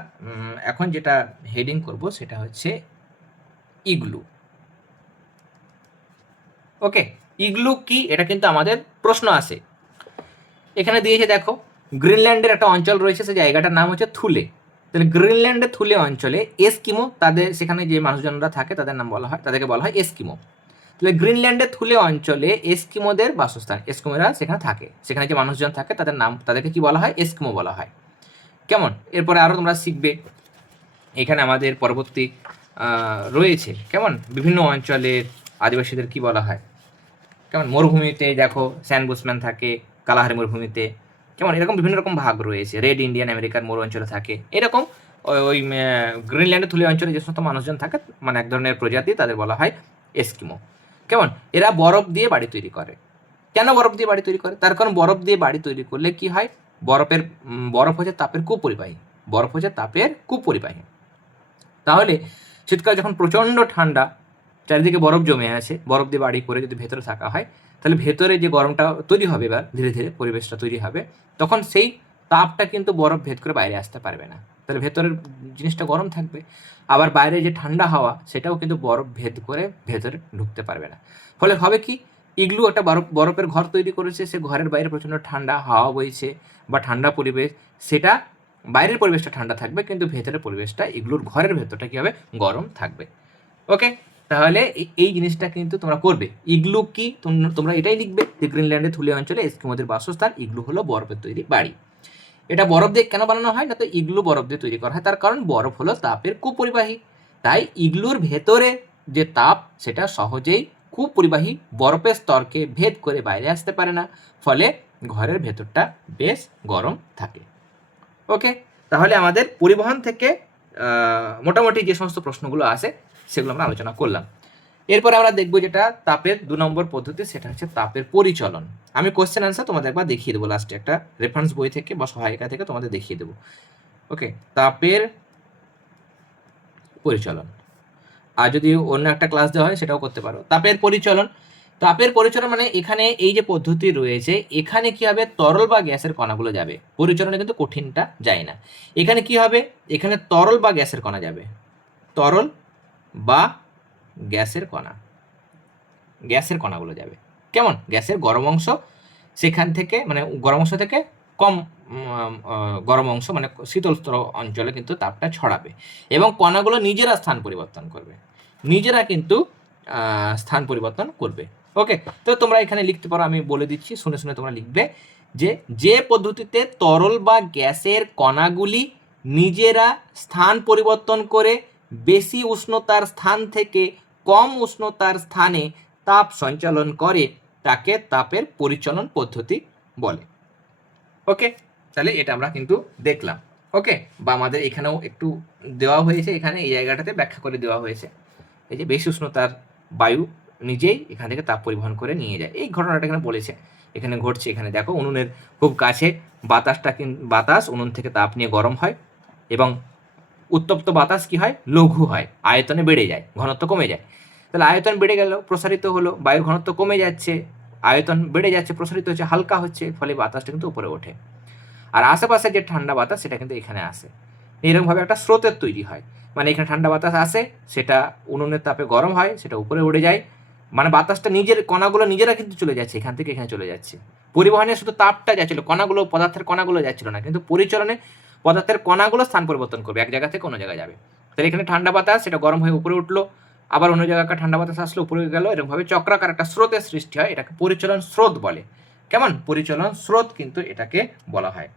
এখন যেটা হেডিং করব সেটা হচ্ছে ইগলু। ওকে, ইগলু কি, এটা কিন্তু আমাদের প্রশ্ন আসে। এখানে দিয়েছে দেখো, গ্রিনল্যান্ডের একটা অঞ্চল রয়েছে, সেই জায়গাটার নাম হচ্ছে থুলে। তাহলে গ্রিনল্যান্ডের থুলে অঞ্চলে এস্কিমো, তাদের সেখানে যে মানুষজনরা থাকে তাদের নাম বলা হয়, তাদেরকে বলা হয় এস্কিমো। তাহলে গ্রিনল্যান্ডের থুলে অঞ্চলে এস্কিমোদের বাসস্থান, এস্কিমোরা সেখানে থাকে, সেখানে যে মানুষজন থাকে তাদেরকে কি বলা হয়, এস্কিমো বলা হয়। কেমন, এরপরে আরও তোমরা শিখবে, এখানে আমাদের পরবর্তী রয়েছে কেমন বিভিন্ন অঞ্চলের আদিবাসীদের কি বলা হয়। কেমন, মরুভূমিতে দেখো স্যান বুসম্যান থাকে, কালাহারি মরুভূমিতে, কেমন এরকম বিভিন্ন রকম ভাগ রয়েছে। রেড ইন্ডিয়ান আমেরিকার মরু অঞ্চলে থাকে, এরকম ওই গ্রিনল্যান্ডের থুলে অঞ্চলে যে সমস্ত মানুষজন থাকে, মানে এক ধরনের প্রজাতি, তাদের বলা হয় এস্কিমো। কেমন, এরা বরফ দিয়ে বাড়ি তৈরি করে। কেন বরফ দিয়ে বাড়ি তৈরি করে, তার কারণ বরফ দিয়ে বাড়ি তৈরি করলে কি হয়, বরফ হচ্ছে তাপের কুপরিবাহী, বরফ হচ্ছে তাপের কুপরিবাহী। তাহলে শীতকালে যখন প্রচণ্ড ঠান্ডা, চারিদিকে বরফ জমে আছে, বরফ দিয়ে বাড়ি করে যদি ভেতরে থাকা হয়, তাহলে ভেতরে যে গরমটা তৈরি হবে, এবার ধীরে ধীরে পরিবেশটা তৈরি হবে, তখন সেই তাপটা কিন্তু বরফ ভেদ করে বাইরে আসতে পারবে না, তাহলে ভেতরের জিনিসটা গরম থাকবে। আবার বাইরে যে ঠান্ডা হাওয়া, সেটাও কিন্তু বরফ ভেদ করে ভেতরে ঢুকতে পারবে না, ফলে হবে কি, ইগলু একটা বরফের ঘর তৈরি করেছে, সে ঘরের বাইরে প্রচণ্ড ঠান্ডা হাওয়া বইছে বা ঠান্ডা পরিবেশ, সেটা বাইরের পরিবেশটা ঠান্ডা থাকবে, কিন্তু ভেতরের পরিবেশটা ইগলুর ঘরের ভেতরটা কী হবে, গরম থাকবে। ওকে, তাহলে এই জিনিসটা কিন্তু তোমরা করবে। ইগলু কি তোমরা এটাই লিখবে যে গ্রিনল্যান্ডের থুলীয় অঞ্চলে এস্কিমোদের বাসস্থান, ইগলু হলো বরফের তৈরি বাড়ি। এটা বরফ দিয়ে কেন বানানো হয় না? তো ইগলু বরফ দিয়ে তৈরি করা হয়, তার কারণ বরফ হলো তাপের কুপরিবাহী। তাই ইগলুর ভেতরে যে তাপ সেটা সহজেই কুপরিবাহী বরফের স্তরকে ভেদ করে বাইরে আসতে পারে না, ফলে ঘরের ভেতরটা বেশ গরম থাকে। ওকে, তাহলে আমাদের পরিবহন থেকে মোটামুটি যে সমস্ত প্রশ্নগুলো আসে সেগুলো আমরা আলোচনা করলাম। এরপরে আমরা দেখবো যেটা তাপের 2 নম্বর পদ্ধতি, সেটা হচ্ছে তাপের পরিচলন। আমি কোশ্চেন আনসার তোমাদের একবার দেখিয়ে দেবো লাস্টে, একটা রেফারেন্স বই থেকে বা সহায়িকা থেকে তোমাদের দেখিয়ে দেবো। ওকে, তাপের পরিচলন, আর যদি অন্য একটা ক্লাস দেওয়া হয় সেটাও করতে পারো। তাপের পরিচলন, তাপের পরিচলন মানে এখানে এই যে পদ্ধতি রয়েছে, এখানে কি হবে, তরল বা গ্যাসের কণাগুলো যাবে, পরিচলনে কিন্তু কঠিনটা যায় না। এখানে কি হবে, এখানে তরল বা গ্যাসের কণা যাবে, তরল বা গ্যাসের কণা, গ্যাসের কণাগুলো যাবে। কেমন, গ্যাসের গরম অংশ সেখান থেকে, মানে গরম অংশ থেকে কম গরম অংশ মানে শীতলতর অঞ্চলে কিন্তু তাপটা ছড়াবে, এবং কণাগুলো নিজেরা স্থান পরিবর্তন করবে, নিজেরা কিন্তু স্থান পরিবর্তন করবে। ওকে, তো তোমরা এখানে লিখতে পারো, আমি বলে দিচ্ছি, শুনে শুনে তোমরা লিখবে যে যে পদ্ধতিতে তরল বা গ্যাসের কণাগুলি নিজেরা স্থান পরিবর্তন করে বেশি উষ্ণতার স্থান থেকে কম উষ্ণতার স্থানে তাপ সঞ্চালন করে তাকে তাপের পরিচলন পদ্ধতি বলে। ওকে, তাহলে এটা আমরা কিন্তু দেখলাম। ওকে, বা আমাদের এখানেও একটু দেওয়া হয়েছে, এখানে এই জায়গাটাতে ব্যাখ্যা করে দেওয়া হয়েছে, এই যে বেশি উষ্ণতার বায়ু নিজেই এখান থেকে তাপ পরিবহন করে নিয়ে যায়, এই ঘটনাটা এখানে বলেছে, এখানে ঘটছে। এখানে দেখো উনুনের খুব কাছে বাতাস উনুন থেকে তাপ নিয়ে গরম হয়, এবং উত্তপ্ত বাতাস কি হয়, লঘু হয়, আয়তনে বেড়ে যায়, ঘনত্ব কমে যায়। তাহলে আয়তন বেড়ে গেল, প্রসারিত হলো, বায়ুর ঘনত্ব কমে যাচ্ছে, আয়তন বেড়ে যাচ্ছে, প্রসারিত হচ্ছে, হালকা হচ্ছে, ফলে বাতাসটা কিন্তু উপরে ওঠে, আর আশেপাশে যে ঠান্ডা বাতাস সেটা কিন্তু এখানে আসে। এরকমভাবে একটা স্রোতের তৈরি হয়, মানে এখানে ঠান্ডা বাতাস আসে, সেটা উনুনের তাপে গরম হয়, সেটা উপরে উঠে যায়, মানে বাতাসটা নিজের কণাগুলো নিজেরা কিন্তু চলে যাচ্ছে, এখান থেকে এখানে চলে যাচ্ছে। পরিবহনে শুধু তাপটা যাচ্ছিল, কণাগুলো, পদার্থের কণাগুলো যাচ্ছিল না, কিন্তু পরিচলনে পদার্থের কণাগুলো স্থান পরিবর্তন করবে, এক জায়গা থেকে অন্য জায়গায় যাবে। তাহলে এখানে ঠান্ডা বাতাস সেটা গরম হয়ে উপরে উঠলো, আবার অন্য জায়গায় ঠান্ডা বাতাস আসলো উপরে গেল, এরকমভাবে চক্রাকার একটা স্রোতের সৃষ্টি হয়, এটাকে পরিচলন স্রোত বলে। কেমন, পরিচলন স্রোত কিন্তু এটাকে বলা হয়।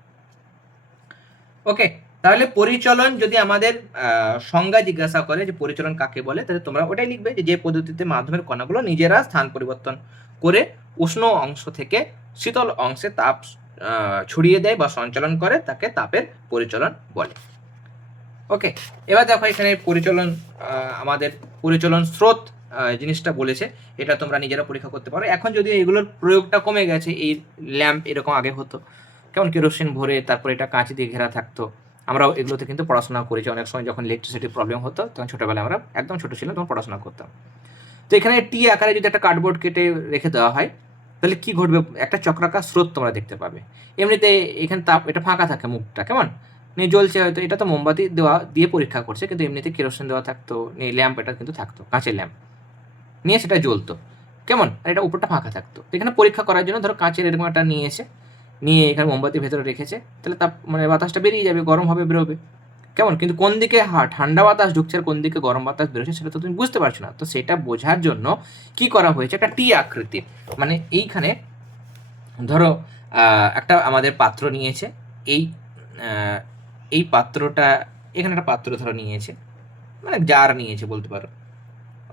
ওকে, তাহলে পরিচলন যদি আমাদের সংজ্ঞা জিজ্ঞাসা করে যে পরিচলন কাকে বলে, তাহলে তোমরা ওটাই লিখবে যে পদ্ধতিতে মাধ্যমের কণাগুলো নিজেরা স্থান পরিবর্তন করে উষ্ণ অংশ থেকে শীতল অংশে তাপ ছড়িয়ে দেয় বা সঞ্চালন করে, তাকে তাপের পরিচলন বলে। ওকে, এবার দেখো এখানে পরিচলন, আমাদের পরিচলন স্রোত জিনিসটা বলেছে, এটা তোমরা নিজেরা পরীক্ষা করতে পারো। এখন যদি এগুলোর প্রয়োগটা কমে গেছে, এই ল্যাম্প এরকম আগে হতো, কেমন কেরোসিন ভরে তারপরে এটা কাঁচ দিয়ে ঘেরা থাকতো, আমরাও এগুলোতে কিন্তু পড়াশোনা করেছি অনেক সময়, যখন ইলেকট্রিসিটির প্রবলেম হতো তখন ছোটোবেলায় আমরা একদম ছোটো ছিলাম তখন পড়াশোনা করতাম। তো এখানে টি আকারে যদি একটা কার্ডবোর্ড কেটে রেখে দেওয়া হয়, তাহলে কি ঘটবে, একটা চক্রাকার স্রোত তোমরা দেখতে পাবে। এমনিতে এখানে তাপ, এটা ফাঁকা থাকে মুখটা, কেমন নিয়ে জ্বলছে, হয়তো এটা তো মোমবাতি দিয়ে পরীক্ষা করছে, কিন্তু এমনিতে কেরোসিন দেওয়া থাকতো, নিয়ে ল্যাম্প এটা কিন্তু থাকতো, কাঁচের ল্যাম্প নিয়ে সেটা জ্বলতো, কেমন, আর এটা উপরটা ফাঁকা থাকতো। এখানে পরীক্ষা করার জন্য ধরো কাঁচের এরকম একটা নিয়েছে, নিয়ে এখানে মোমবাতির ভেতরে রেখেছে, তাহলে তাপ মানে বাতাসটা বেরিয়ে যাবে, গরম হবে, বেরোবে, কেমন, কিন্তু কোন দিকে ঠান্ডা বাতাস ঢুকছে আর কোন দিকে গরম বাতাস বেরোচ্ছে সেটা তো তুমি বুঝতে পারছো না। তো সেটা বোঝার জন্য কি করা হয়েছে, একটা টি আকৃতির, মানে এইখানে ধরো একটা আমাদের পাত্র নিয়েছে, এই এই পাত্রটা, এখানে একটা পাত্র ধরো নিয়েছে, মানে জার নিয়েছে বলতে পারো।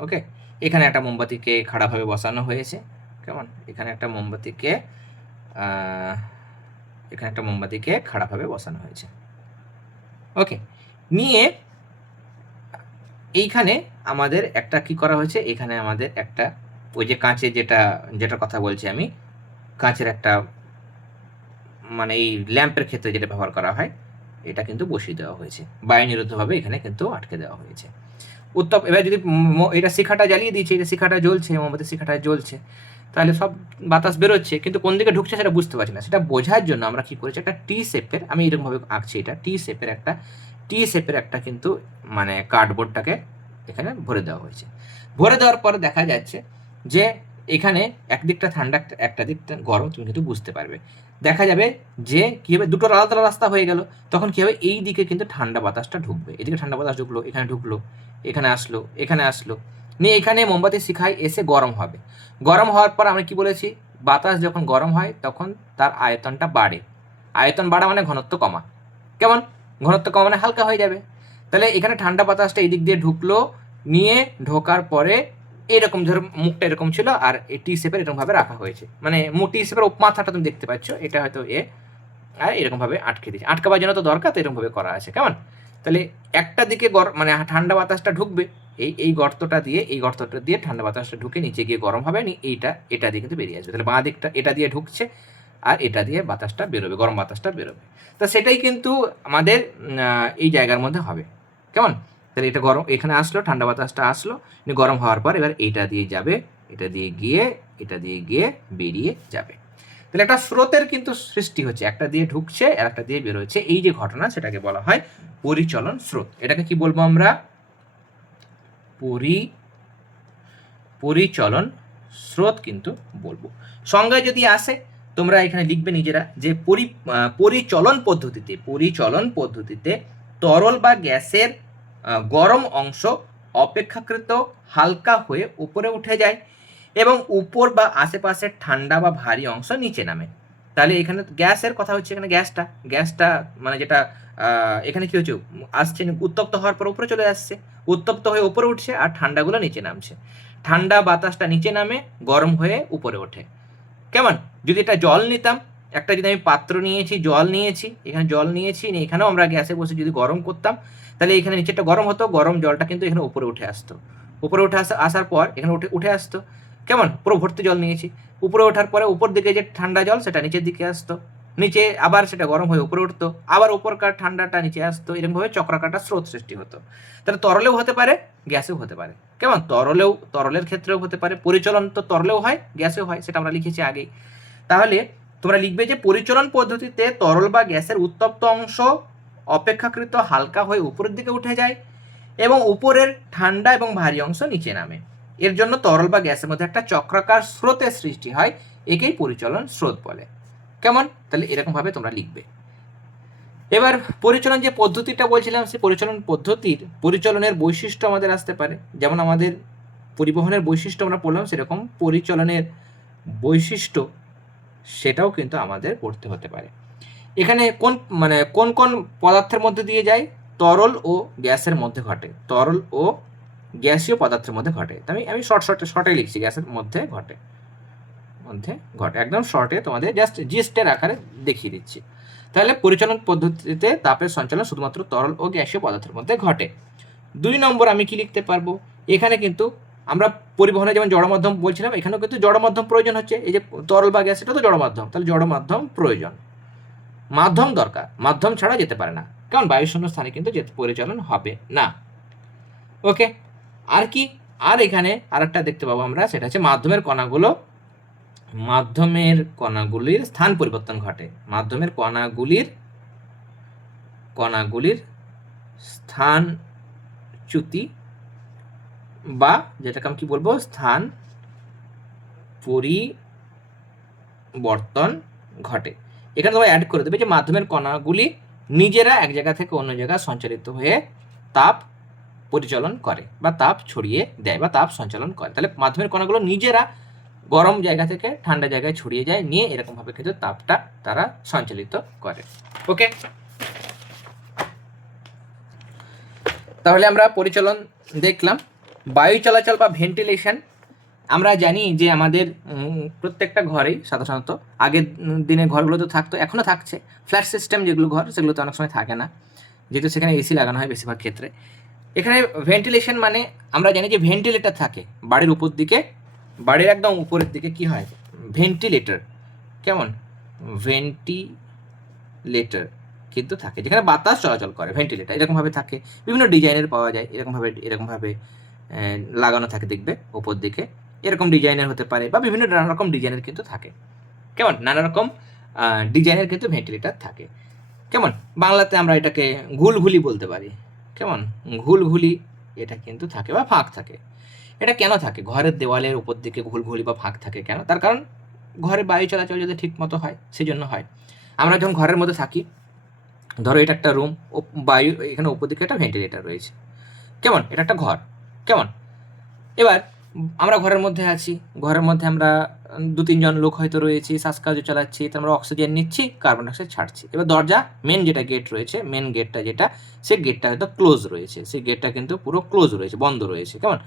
ওকে, এখানে একটা মোমবাতিকে খাড়াভাবে বসানো হয়েছে, কেমন, এখানে একটা মোমবাতিকে খাড়াভাবে বসানো হয়েছে। ওকে, নিয়ে এইখানে আমাদের একটা কি করা হয়েছে, এখানে আমাদের একটা ওই যে কাঁচের যেটা কথা বলছি আমি, কাঁচের একটা, মানে এই ল্যাম্পের ক্ষেত্রে যেটা ব্যবহার করা হয়, এটা কিন্তু বসিয়ে দেওয়া হয়েছে, বায়ুনিরোধভাবে এখানে কিন্তু আটকে দেওয়া হয়েছে। এবার যদি এটা শিখাটা জ্বালিয়ে দিয়েছে, এটা শিখাটা জ্বলছে, মোমবাতির শিখাটা জ্বলছে, তাহলে সব বাতাস বেরোচ্ছে, কিন্তু কোন দিকে ঢুকছে সেটা বুঝতে পারছি না। সেটা বোঝার জন্য আমরা কি করেছি, একটা টি শেপের, আমি এরকমভাবে আঁকছি, এটা টি শেপের একটা কিন্তু মানে কার্ডবোর্ডটাকে এখানে ভরে দেওয়া হয়েছে। ভরে দেওয়ার পরে দেখা যাচ্ছে যে এখানে একদিকটা ঠান্ডা, একটা দিকটা গরম, তুমি কিন্তু বুঝতে পারবে। দেখা যাবে যে কি হবে, দুটো আলাদা রাস্তা হয়ে গেল, তখন কি হবে, এই দিকে কিন্তু ঠান্ডা বাতাসটা ঢুকবে, এদিকে ঠান্ডা বাতাস ঢুকলো, এখানে ঢুকলো, এখানে আসলো, এখানে আসলো, নিয়ে এখানে মোমবাতি শিখায় এসে গরম হবে। গরম হওয়ার পর আমরা কি বলেছি, বাতাস যখন গরম হয় তখন তার আয়তনটা বাড়ে। আয়তন বাড়া মানে ঘনত্ব কমা। কেমন? ঘনত্ব কমা মানে হালকা হয়ে যাবে। তাহলে এখানে ঠান্ডা বাতাসটা এই দিক দিয়ে ঢুকলো, নিয়ে ঢোকার পরে এরকম ধরো মুখটা এরকম ছিল আর এই টি শেপের এরকমভাবে রাখা হয়েছে, মানে টি শেপের মাথাটা তুমি দেখতে পাচ্ছ, এটা হয়তো এ, আর এরকমভাবে আটকে দিয়েছে। আটকাবার জন্য তো দরকার, তো এরকমভাবে করা আছে। কেমন? তাহলে একটা দিকে মানে ঠান্ডা বাতাসটা ঢুকবে এই গর্তটা দিয়ে, এই গর্তটা দিয়ে ঠান্ডা বাতাসটা ঢুকে নিচে গিয়ে গরম হবে, এটা দিয়ে কিন্তু বেরিয়ে আসবে। তাহলে বাঁ দিকটা এটা দিয়ে ঢুকছে আর এটা দিয়ে বাতাসটা বেরোবে, গরম বাতাসটা বেরোবে। তো সেটাই কিন্তু আমাদের এই জায়গার মধ্যে হবে। কেমন? তাহলে এটা গরম, এখানে আসলো, ঠান্ডা বাতাসটা আসলো, গরম হওয়ার পর এবার এটা দিয়ে যাবে, এটা দিয়ে গিয়ে বেরিয়ে যাবে। তাহলে একটা স্রোতের কিন্তু সৃষ্টি হচ্ছে, একটা দিয়ে ঢুকছে আর একটা দিয়ে বেরোচ্ছে, এই যে ঘটনা সেটাকে বলা হয় পরিচলন স্রোত। এটাকে কি বলবো আমরা? পরিচলন স্রোত কিন্তু বলবো। সংজ্ঞায় যদি আসে তোমরা এখানে লিখবে নিজেরা যে পরিচলন পদ্ধতিতে তরল বা গ্যাসের গরম অংশ অপেক্ষাকৃত হালকা হয়ে উপরে উঠে যায় এবং উপর বা আশেপাশের ঠান্ডা বা ভারী অংশ নিচে নামে। তাহলে এখানে গ্যাসের কথা হচ্ছে, এখানে গ্যাসটা মানে যেটা এখানে কি হচ্ছে, আসছে উত্তপ্ত হওয়ার পর উপরে চলে আসছে, উত্তপ্ত হয়ে উপরে উঠছে আর ঠান্ডাগুলো নিচে নামছে। ঠান্ডা বাতাসটা নিচে নামে, গরম হয়ে উপরে ওঠে। কেমন? যদি এটা জল নিতাম, একটা যদি আমি পাত্র নিয়েছি, জল নিয়েছি, এখানে জল নিয়েছি, এখানেও আমরা গ্যাসে বসে যদি গরম করতাম, তাহলে এখানে নিচেটা গরম হতো, গরম জলটা কিন্তু এখানে উপরে উঠে আসতো। উপরে উঠে আসার পর এখানে উঠে আসতো। কেমন? পুরো ভর্তি জল নিয়েছি, উপরে ওঠার পরে উপর দিকে যে ঠান্ডা জল সেটা নিচের দিকে আসতো, নিচে আবার সেটা গরম হয়ে উপরে উঠতো, আবার উপরকার ঠান্ডাটা নিচে আসতো, এরকমভাবে চক্রাকারটা স্রোত সৃষ্টি হতো। তাহলে তরলেও হতে পারে, গ্যাসেও হতে পারে। কেমন? তরলের ক্ষেত্রেও হতে পারে, পরিচলন তো তরলেও হয়, গ্যাসেও হয়, সেটা আমরা লিখেছি আগেই। তাহলে তোমরা লিখবে যে পরিচলন পদ্ধতিতে তরল বা গ্যাসের উত্তপ্ত অংশ অপেক্ষাকৃত হালকা হয়ে উপরের দিকে উঠে যায় এবং উপরের ঠান্ডা এবং ভারী অংশ নিচে নামে। এর জন্য তরল বা গ্যাসের মধ্যে একটা চক্রাকার স্রোতের সৃষ্টি হয়, একেই পরিচলন স্রোত বলে। কেমন? তাহলে এরকমভাবে তোমরা লিখবে। এবার পরিচলন যে পদ্ধতিটা বলছিলাম, সেই পরিচলনের বৈশিষ্ট্য আমাদের আসতে পারে, যেমন আমাদের পরিবহনের বৈশিষ্ট্য আমরা পড়লাম, সেরকম পরিচলনের বৈশিষ্ট্য সেটাও কিন্তু আমাদের পড়তে হতে পারে। এখানে কোন কোন পদার্থের মধ্যে দিয়ে যায়? তরল ও গ্যাসের মধ্যে ঘটে, তরল ও গ্যাসীয় পদার্থের মধ্যে ঘটে। আমি শর্টে লিখছি, গ্যাসের মধ্যে ঘটে, একদম শর্টে তোমাদের জাস্ট জিস্টের আকারে দেখিয়ে দিচ্ছি। তাহলে পরিচালন পদ্ধতিতে তাপের সঞ্চালন শুধুমাত্র তরল ও গ্যাসীয় পদার্থের মধ্যে ঘটে। 2 নম্বর আমি কি লিখতে পারবো? এখানে কিন্তু আমরা পরিবহনে যেমন জড় মাধ্যম বলছিলাম, এখানেও কিন্তু জড় মাধ্যম প্রয়োজন হচ্ছে। এই যে তরল বা গ্যাস, এটা তো জড় মাধ্যম, তাহলে জড় মাধ্যম প্রয়োজন, মাধ্যম দরকার, মাধ্যম ছাড়া যেতে পারে না, কারণ বায়ুশূন্য স্থানে কিন্তু পরিচালন হবে না। ওকে, আর কি? আর এখানে আরেকটা দেখতে পাবো আমরা, সেটা হচ্ছে মাধ্যমের কণাগুলির স্থান পরিবর্তন ঘটে। মাধ্যমের কণাগুলির স্থানচ্যুতি, বা যেটাকে আমি কি বলবো, স্থান পরিবর্তন ঘটে। এখানে তোমরা অ্যাড করে দেবে যে মাধ্যমের কণাগুলি নিজেরা এক জায়গা থেকে অন্য জায়গায় সঞ্চালিত হয়ে তাপ পরিচালন করে বা তাপ ছড়িয়ে দেয় বা তাপ সঞ্চালন করে। তাহলে মাধ্যমের কণাগুলো নিজেরা গরম জায়গা থেকে ঠান্ডা জায়গায় ছড়িয়ে যায়, নিয়ে এরকমভাবে কিন্তু তাপটা তারা সঞ্চালিত করে। ওকে, তাহলে আমরা পরিচালন দেখলাম। বায়ু চলাচল বা ভেন্টিলেশন, আমরা জানি যে আমাদের প্রত্যেকটা ঘরেই সাধারণত আগের দিনের ঘরগুলোতে থাকতো, এখনও থাকছে, ফ্ল্যাট সিস্টেম যেগুলো ঘর, সেগুলোতে অনেক সময় থাকে না, যেহেতু সেখানে এসি লাগানো হয় বেশিরভাগ ক্ষেত্রে। এখানে ভেন্টিলেশন মানে আমরা জানি যে ভেন্টিলেটর থাকে বাড়ির উপর দিকে, বাড়ির একদম উপরের দিকে কি হয়, ভেন্টিলেটর। কেমন? ভেন্টিলেটর কিন্তু থাকে, যেখানে বাতাস চলাচল করে, ভেন্টিলেটর এরকমভাবে থাকে, বিভিন্ন ডিজাইনের পাওয়া যায়, এরকমভাবে লাগানো থাকে, দেখবে উপর দিকে এরকম ডিজাইনের হতে পারে, বা বিভিন্ন নানা রকম ডিজাইনের কিন্তু থাকে। কেমন? নানা রকম ডিজাইনের কিন্তু ভেন্টিলেটর থাকে। কেমন? বাংলাতে আমরা এটাকে ঘুলঘুলি বলতে পারি। কেমন? ঘুলঘুলি এটা কিন্তু থাকে বা ফাঁক থাকে। এটা কেন থাকে? ঘরের দেওয়ালের উপর দিকে ঘুলঘুলি বা ফাঁক থাকে কেন? তার কারণ ঘরে বায়ু চলাচল যদি ঠিক মতো হয়, সেই জন্য হয়। আমরা যখন ঘরের মধ্যে থাকি, ধরো এটা একটা রুম, বায়ু এখানে উপর দিকে একটা ভেন্টিলেটর রয়েছে। কেমন? এটা একটা ঘর। কেমন? এবার আমরা ঘরের মধ্যে আছি, ঘরের মধ্যে আমরা 2-3 জন লোক হয়তো রয়েছি, শ্বাসকার্য চালাচ্ছি, তো আমরা অক্সিজেন নিচ্ছি, কার্বন ডাইঅক্সাইড ছাড়ছি। এবার দরজা মেন যেটা গেট রয়েছে, মেন গেটটা যেটা, সেই গেটটা হয়তো ক্লোজ রয়েছে, সেই গেটটা কিন্তু পুরো ক্লোজ রয়েছে, বন্ধ রয়েছে, কেমন।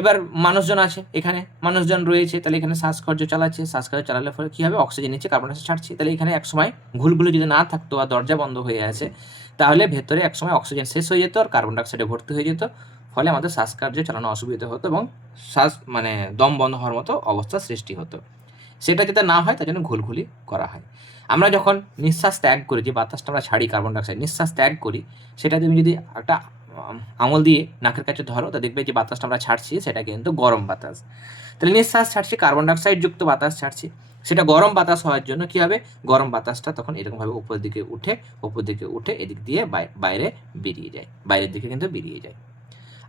এবার মানুষজন আছে, এখানে মানুষজন রয়েছে, তাহলে এখানে শ্বাসকার্য চালাচ্ছে, শ্বাসকার্য চালালে ফলে কী হবে, অক্সিজেন নিচ্ছে, কার্বন ডাইঅক্সাইড ছাড়ছে। তাহলে এখানে একসময় ঘুলঘুলি যদি না থাকতো আর দরজা বন্ধ হয়ে আছে, তাহলে ভেতরে একসময় অক্সিজেন শেষ হয়ে যেত আর কার্বন ডাইঅক্সাইডে ভর্তি হয়ে যেত, ফলে আমাদের শ্বাসকার্য চালানো অসুবিধা হতো এবং শ্বাস মানে দম বন্ধ হওয়ার মতো অবস্থা সৃষ্টি হতো। সেটা যাতে না হয় তার জন্য ঘুলঘুলি করা হয়। আমরা যখন নিঃশ্বাস ত্যাগ করি, যে বাতাসটা আমরা ছাড়ি কার্বন ডাইঅক্সাইড, নিঃশ্বাস ত্যাগ করি, সেটা তুমি যদি একটা আঙুল দিয়ে নাকের কাছে ধরো, তা দেখবে যে বাতাসটা আমরা ছাড়ছি সেটা কিন্তু গরম বাতাস। তাহলে নিঃশ্বাস ছাড়ছি, কার্বন ডাইঅক্সাইড যুক্ত বাতাস ছাড়ছি, সেটা গরম বাতাস হওয়ার জন্য কী হবে, গরম বাতাসটা তখন এরকমভাবে উপর দিকে উঠে এদিক দিয়ে বাইরে বেরিয়ে যায়, বাইরের দিকে কিন্তু বেরিয়ে যায়।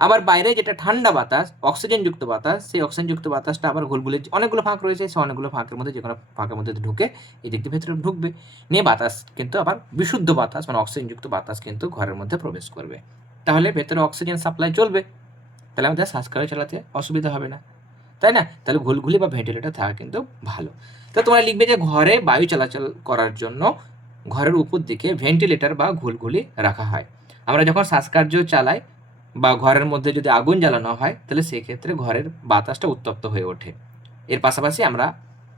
আবার বাইরে যেটা ঠান্ডা বাতাস, অক্সিজেনযুক্ত বাতাস, সেই অক্সিজেনযুক্ত বাতাসটা আবার ঘুলঘুলি অনেকগুলো ফাঁক রয়েছে, সেই অনেকগুলো ফাঁকের মধ্যে যে কোনো ফাঁকের মধ্যে ঢুকে এই দিক দিয়ে ভেতরে ঢুকবে, নিয়ে বাতাস কিন্তু আবার বিশুদ্ধ বাতাস মানে অক্সিজেনযুক্ত বাতাস কিন্তু ঘরের মধ্যে প্রবেশ করবে। তাহলে ভেতরে অক্সিজেন সাপ্লাই চলবে, তাহলে আমাদের শ্বাসকার্য চালাতে অসুবিধা হবে না, তাই না? তাহলে ঘুলঘুলি বা ভেন্টিলেটর থাকা কিন্তু ভালো। তো তোমরা লিখবে যে ঘরে বায়ু চলাচল করার জন্য ঘরের উপর দিকে ভেন্টিলেটর বা ঘুলঘুলি রাখা হয়। আমরা যখন শ্বাসকার্য চালাই বা ঘরের মধ্যে যদি আগুন জ্বালানো হয়, তাহলে সেক্ষেত্রে ঘরের বাতাসটা উত্তপ্ত হয়ে ওঠে। এর পাশাপাশি আমরা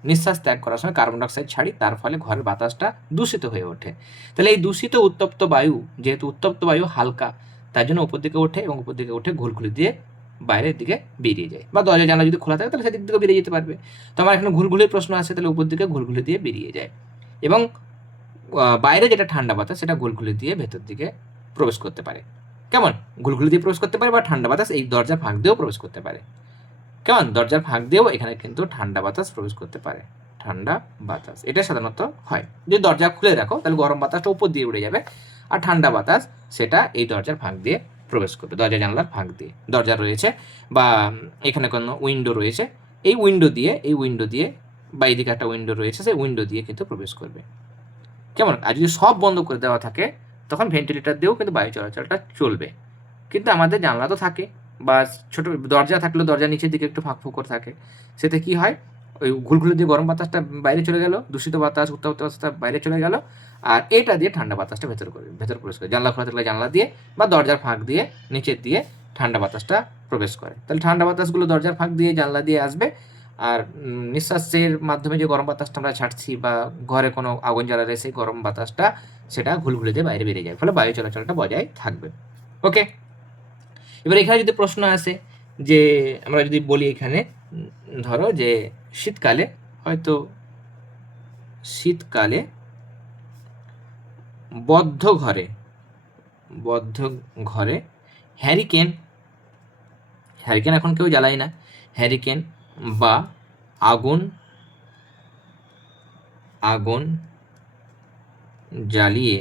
নিঃশ্বাস ত্যাগ করার সময় কার্বন ডাইঅক্সাইড ছাড়ি, তার ফলে ঘরের বাতাসটা দূষিত হয়ে ওঠে। তাহলে এই দূষিত উত্তপ্ত বায়ু, যেহেতু উত্তপ্ত বায়ু হালকা, তার জন্য উপর দিকে ওঠে এবং উপর দিকে উঠে ঘুলঘুলি দিয়ে বাইরের দিকে বেরিয়ে যায়, বা দরজা জানলা যদি খোলা থাকে তাহলে সেদিক থেকে বেরিয়ে যেতে পারবে। তো আমার এখানে ঘুলঘুলির প্রশ্ন আছে, তাহলে উপর দিকে ঘুলঘুলি দিয়ে বেরিয়ে যায় এবং বাইরে যেটা ঠান্ডা বাতাস সেটা ঘুলঘুলি দিয়ে ভেতর দিকে প্রবেশ করতে পারে, কেমন। ঘুলঘুলি দিয়ে প্রবেশ করতে পারে বা ঠান্ডা বাতাস এই দরজার ফাঁক দিয়েও প্রবেশ করতে পারে, কেমন। দরজার ফাঁক দিয়েও এখানে কিন্তু ঠান্ডা বাতাস প্রবেশ করতে পারে, ঠান্ডা বাতাস এটা সাধারণত হয়। যদি দরজা খুলে রাখো তাহলে গরম বাতাসটা উপর দিয়ে উড়ে যাবে, আর ঠান্ডা বাতাস সেটা এই দরজার ফাঁক দিয়ে প্রবেশ করবে, দরজা জানলার ফাঁক দিয়ে। দরজা রয়েছে বা এখানে কোনো উইন্ডো রয়েছে, এই উইন্ডো দিয়ে বা এইদিকে একটা উইন্ডো রয়েছে, সেই উইন্ডো দিয়ে কিন্তু প্রবেশ করবে, কেমন। আর যদি সব বন্ধ করে দেওয়া থাকে তখন ভেন্টিলেটর দিয়েও কিন্তু বায়ু চলাচলটা চলবে, কিন্তু আমাদের জানলা তো থাকে বা ছোট দরজা থাকলেও দরজার নিচের দিকে একটু ফাঁক ফোকর থাকে, সেটা কি হয়, ওই ঘুলঘুলি দিয়ে গরম বাতাসটা বাইরে চলে গেল, দূষিত বাতাস উত্তপ্ত বাতাসটা বাইরে চলে গেল, আর এটা দিয়ে ঠান্ডা বাতাসটা ভেতর প্রবেশ করে। জানলা খোলা থাকলে জানলা দিয়ে বা দরজার ফাঁক দিয়ে নিচের দিয়ে ঠান্ডা বাতাসটা প্রবেশ করে। তাহলে ঠান্ডা বাতাসগুলো দরজার ফাঁক দিয়ে জানলা দিয়ে আসবে, আর নিঃশ্বাসের মাধ্যমে যে গরম বাতাসটা আমরা ছাড়ছি বা ঘরে কোনো আগুন জ্বালালে সেই গরম বাতাসটা সেটা ঘুলঘুলি দিয়ে বাইরে বেরিয়ে যায়, ফলে বায়ু চলাচলটা বজায় থাকবে। ওকে, এবার এখানে যদি প্রশ্ন আসে যে আমরা যদি বলি এখানে ধরো যে শীতকালে বদ্ধ ঘরে হ্যারিকেন এখন কেউ জ্বালায় না, হ্যারিকেন বা আগুন জ্বালিয়ে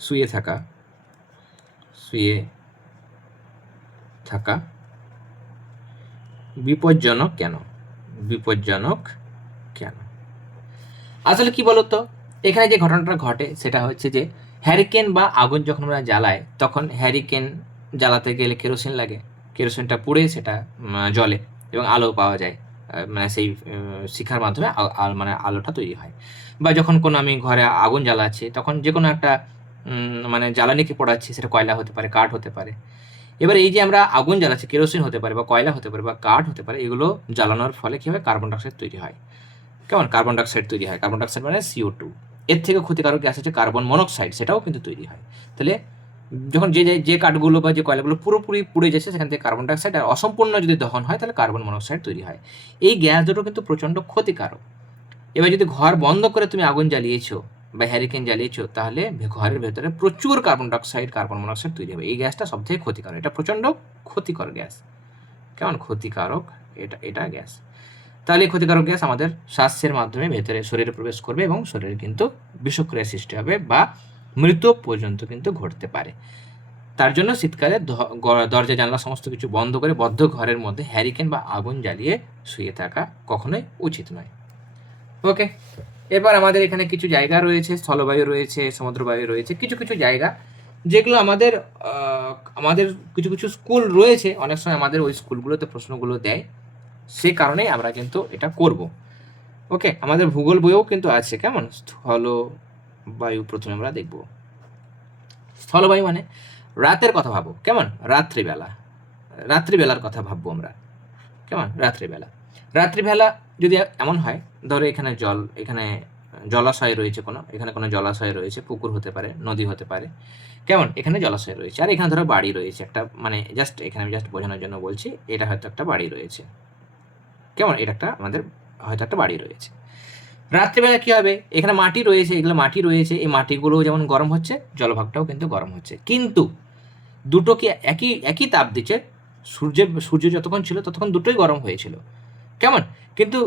শুয়ে থাকা বিপজ্জনক কেন? আসলে কি বলতো, এখানে যে ঘটনাটা ঘটে সেটা হচ্ছে যে হ্যারিকেন বা আগুন যখন আমরা জ্বালাই, তখন হ্যারিকেন জ্বালাতে গেলে কেরোসিন লাগে, কেরোসিনটা পুড়ে সেটা জ্বলে এবং আলো পাওয়া যায়, মানে সেই শিখার মাধ্যমে মানে আলোটা তৈরি হয়। বা যখন কোনো আমি ঘরে আগুন জ্বালাচ্ছি তখন যে কোনো একটা মানে জ্বালানিকে পোড়াচ্ছি, সেটা কয়লা হতে পারে, কাঠ হতে পারে। এবার এই যে আমরা আগুন জ্বালাচ্ছি, কেরোসিন হতে পারে বা কয়লা হতে পারে বা কাঠ হতে পারে, এগুলো জ্বালানোর ফলে কী হবে, কার্বন ডাইঅক্সাইড তৈরি হয়, কেমন। কার্বন ডাইঅক্সাইড তৈরি হয়, কার্বন ডাইঅক্সাইড মানে CO2। এর থেকে ক্ষতিকারক গ্যাস হচ্ছে কার্বন মনোক্সাইড, সেটাও কিন্তু তৈরি হয়। তাহলে যখন যে কাঠগুলো বা যে কয়লাগুলো পুরোপুরি পুড়ে যাচ্ছে সেখান থেকে কার্বন ডাইঅক্সাইড, আর অসম্পূর্ণ যদি দহন হয় তাহলে কার্বন মনোক্সাইড তৈরি হয়। এই গ্যাস দুটো কিন্তু প্রচণ্ড ক্ষতিকারক। এবার যদি ঘর বন্ধ করে তুমি আগুন জ্বালিয়েছো বা হ্যারিকেন জ্বালিয়েছো, তাহলে ঘরের ভেতরে প্রচুর কার্বন ডাইঅক্সাইড, কার্বন মনোক্সাইড তৈরি হবে। এই গ্যাসটা সব থেকে ক্ষতিকারক, এটা প্রচণ্ড ক্ষতিকর গ্যাস, কেমন, ক্ষতিকারক এটা গ্যাস। তাহলে এই ক্ষতিকারক গ্যাস আমাদের শ্বাসের মাধ্যমে ভেতরে শরীরে প্রবেশ করবে এবং শরীরে কিন্তু বিষক্রিয়া সৃষ্টি হবে বা মৃত্যু পর্যন্ত কিন্তু ঘটতে পারে। তার জন্য শীতকালে দরজা জানলা সমস্ত কিছু বন্ধ করে বদ্ধ ঘরের মধ্যে হ্যারিকেন বা আগুন জ্বালিয়ে শুয়ে থাকা কখনোই উচিত নয়। ওকে, এবার আমাদের এখানে কিছু জায়গা রয়েছে, স্থলবায়ু রয়েছে, সমুদ্রবায়ু রয়েছে, কিছু জায়গা যেগুলো আমাদের কিছু কিছু স্কুল রয়েছে, অনেক সময় আমাদের ওই স্কুলগুলোতে প্রশ্নগুলো দেয়, সে কারণেই আমরা কিন্তু এটা করব। ওকে, আমাদের ভূগোল বইও কিন্তু আছে। কেমন? স্থলবায়ু প্রথমে আমরা দেখব। স্থলবায়ু মানে রাতের কথা ভাবো। কেমন? রাত্রিবেলার কথা ভাববো আমরা। কেমন? রাত্রিবেলা যদি এমন হয়, ধরো এখানে জলাশয় রয়েছে, এখানে কোনো জলাশয় রয়েছে, পুকুর হতে পারে, নদী হতে পারে। কেমন? এখানে জলাশয় রয়েছে, আর এখানে ধরো বাড়ি রয়েছে একটা, মানে এখানে আমি বোঝানোর জন্য বলছি, এটা হয়তো একটা বাড়ি রয়েছে। কেমন? হয়তো একটা বাড়ি রয়েছে। রাত্রিবেলা কি হবে? এখানে মাটি রয়েছে, এগুলো মাটি রয়েছে, এই মাটিগুলো যেমন গরম হচ্ছে, জলভাগটাও কিন্তু গরম হচ্ছে। কিন্তু দুটো কি একই তাপ দিচ্ছে? সূর্য যতক্ষণ ছিল ততক্ষণ দুটোই গরম হয়েছিল। কেমন? কিন্তু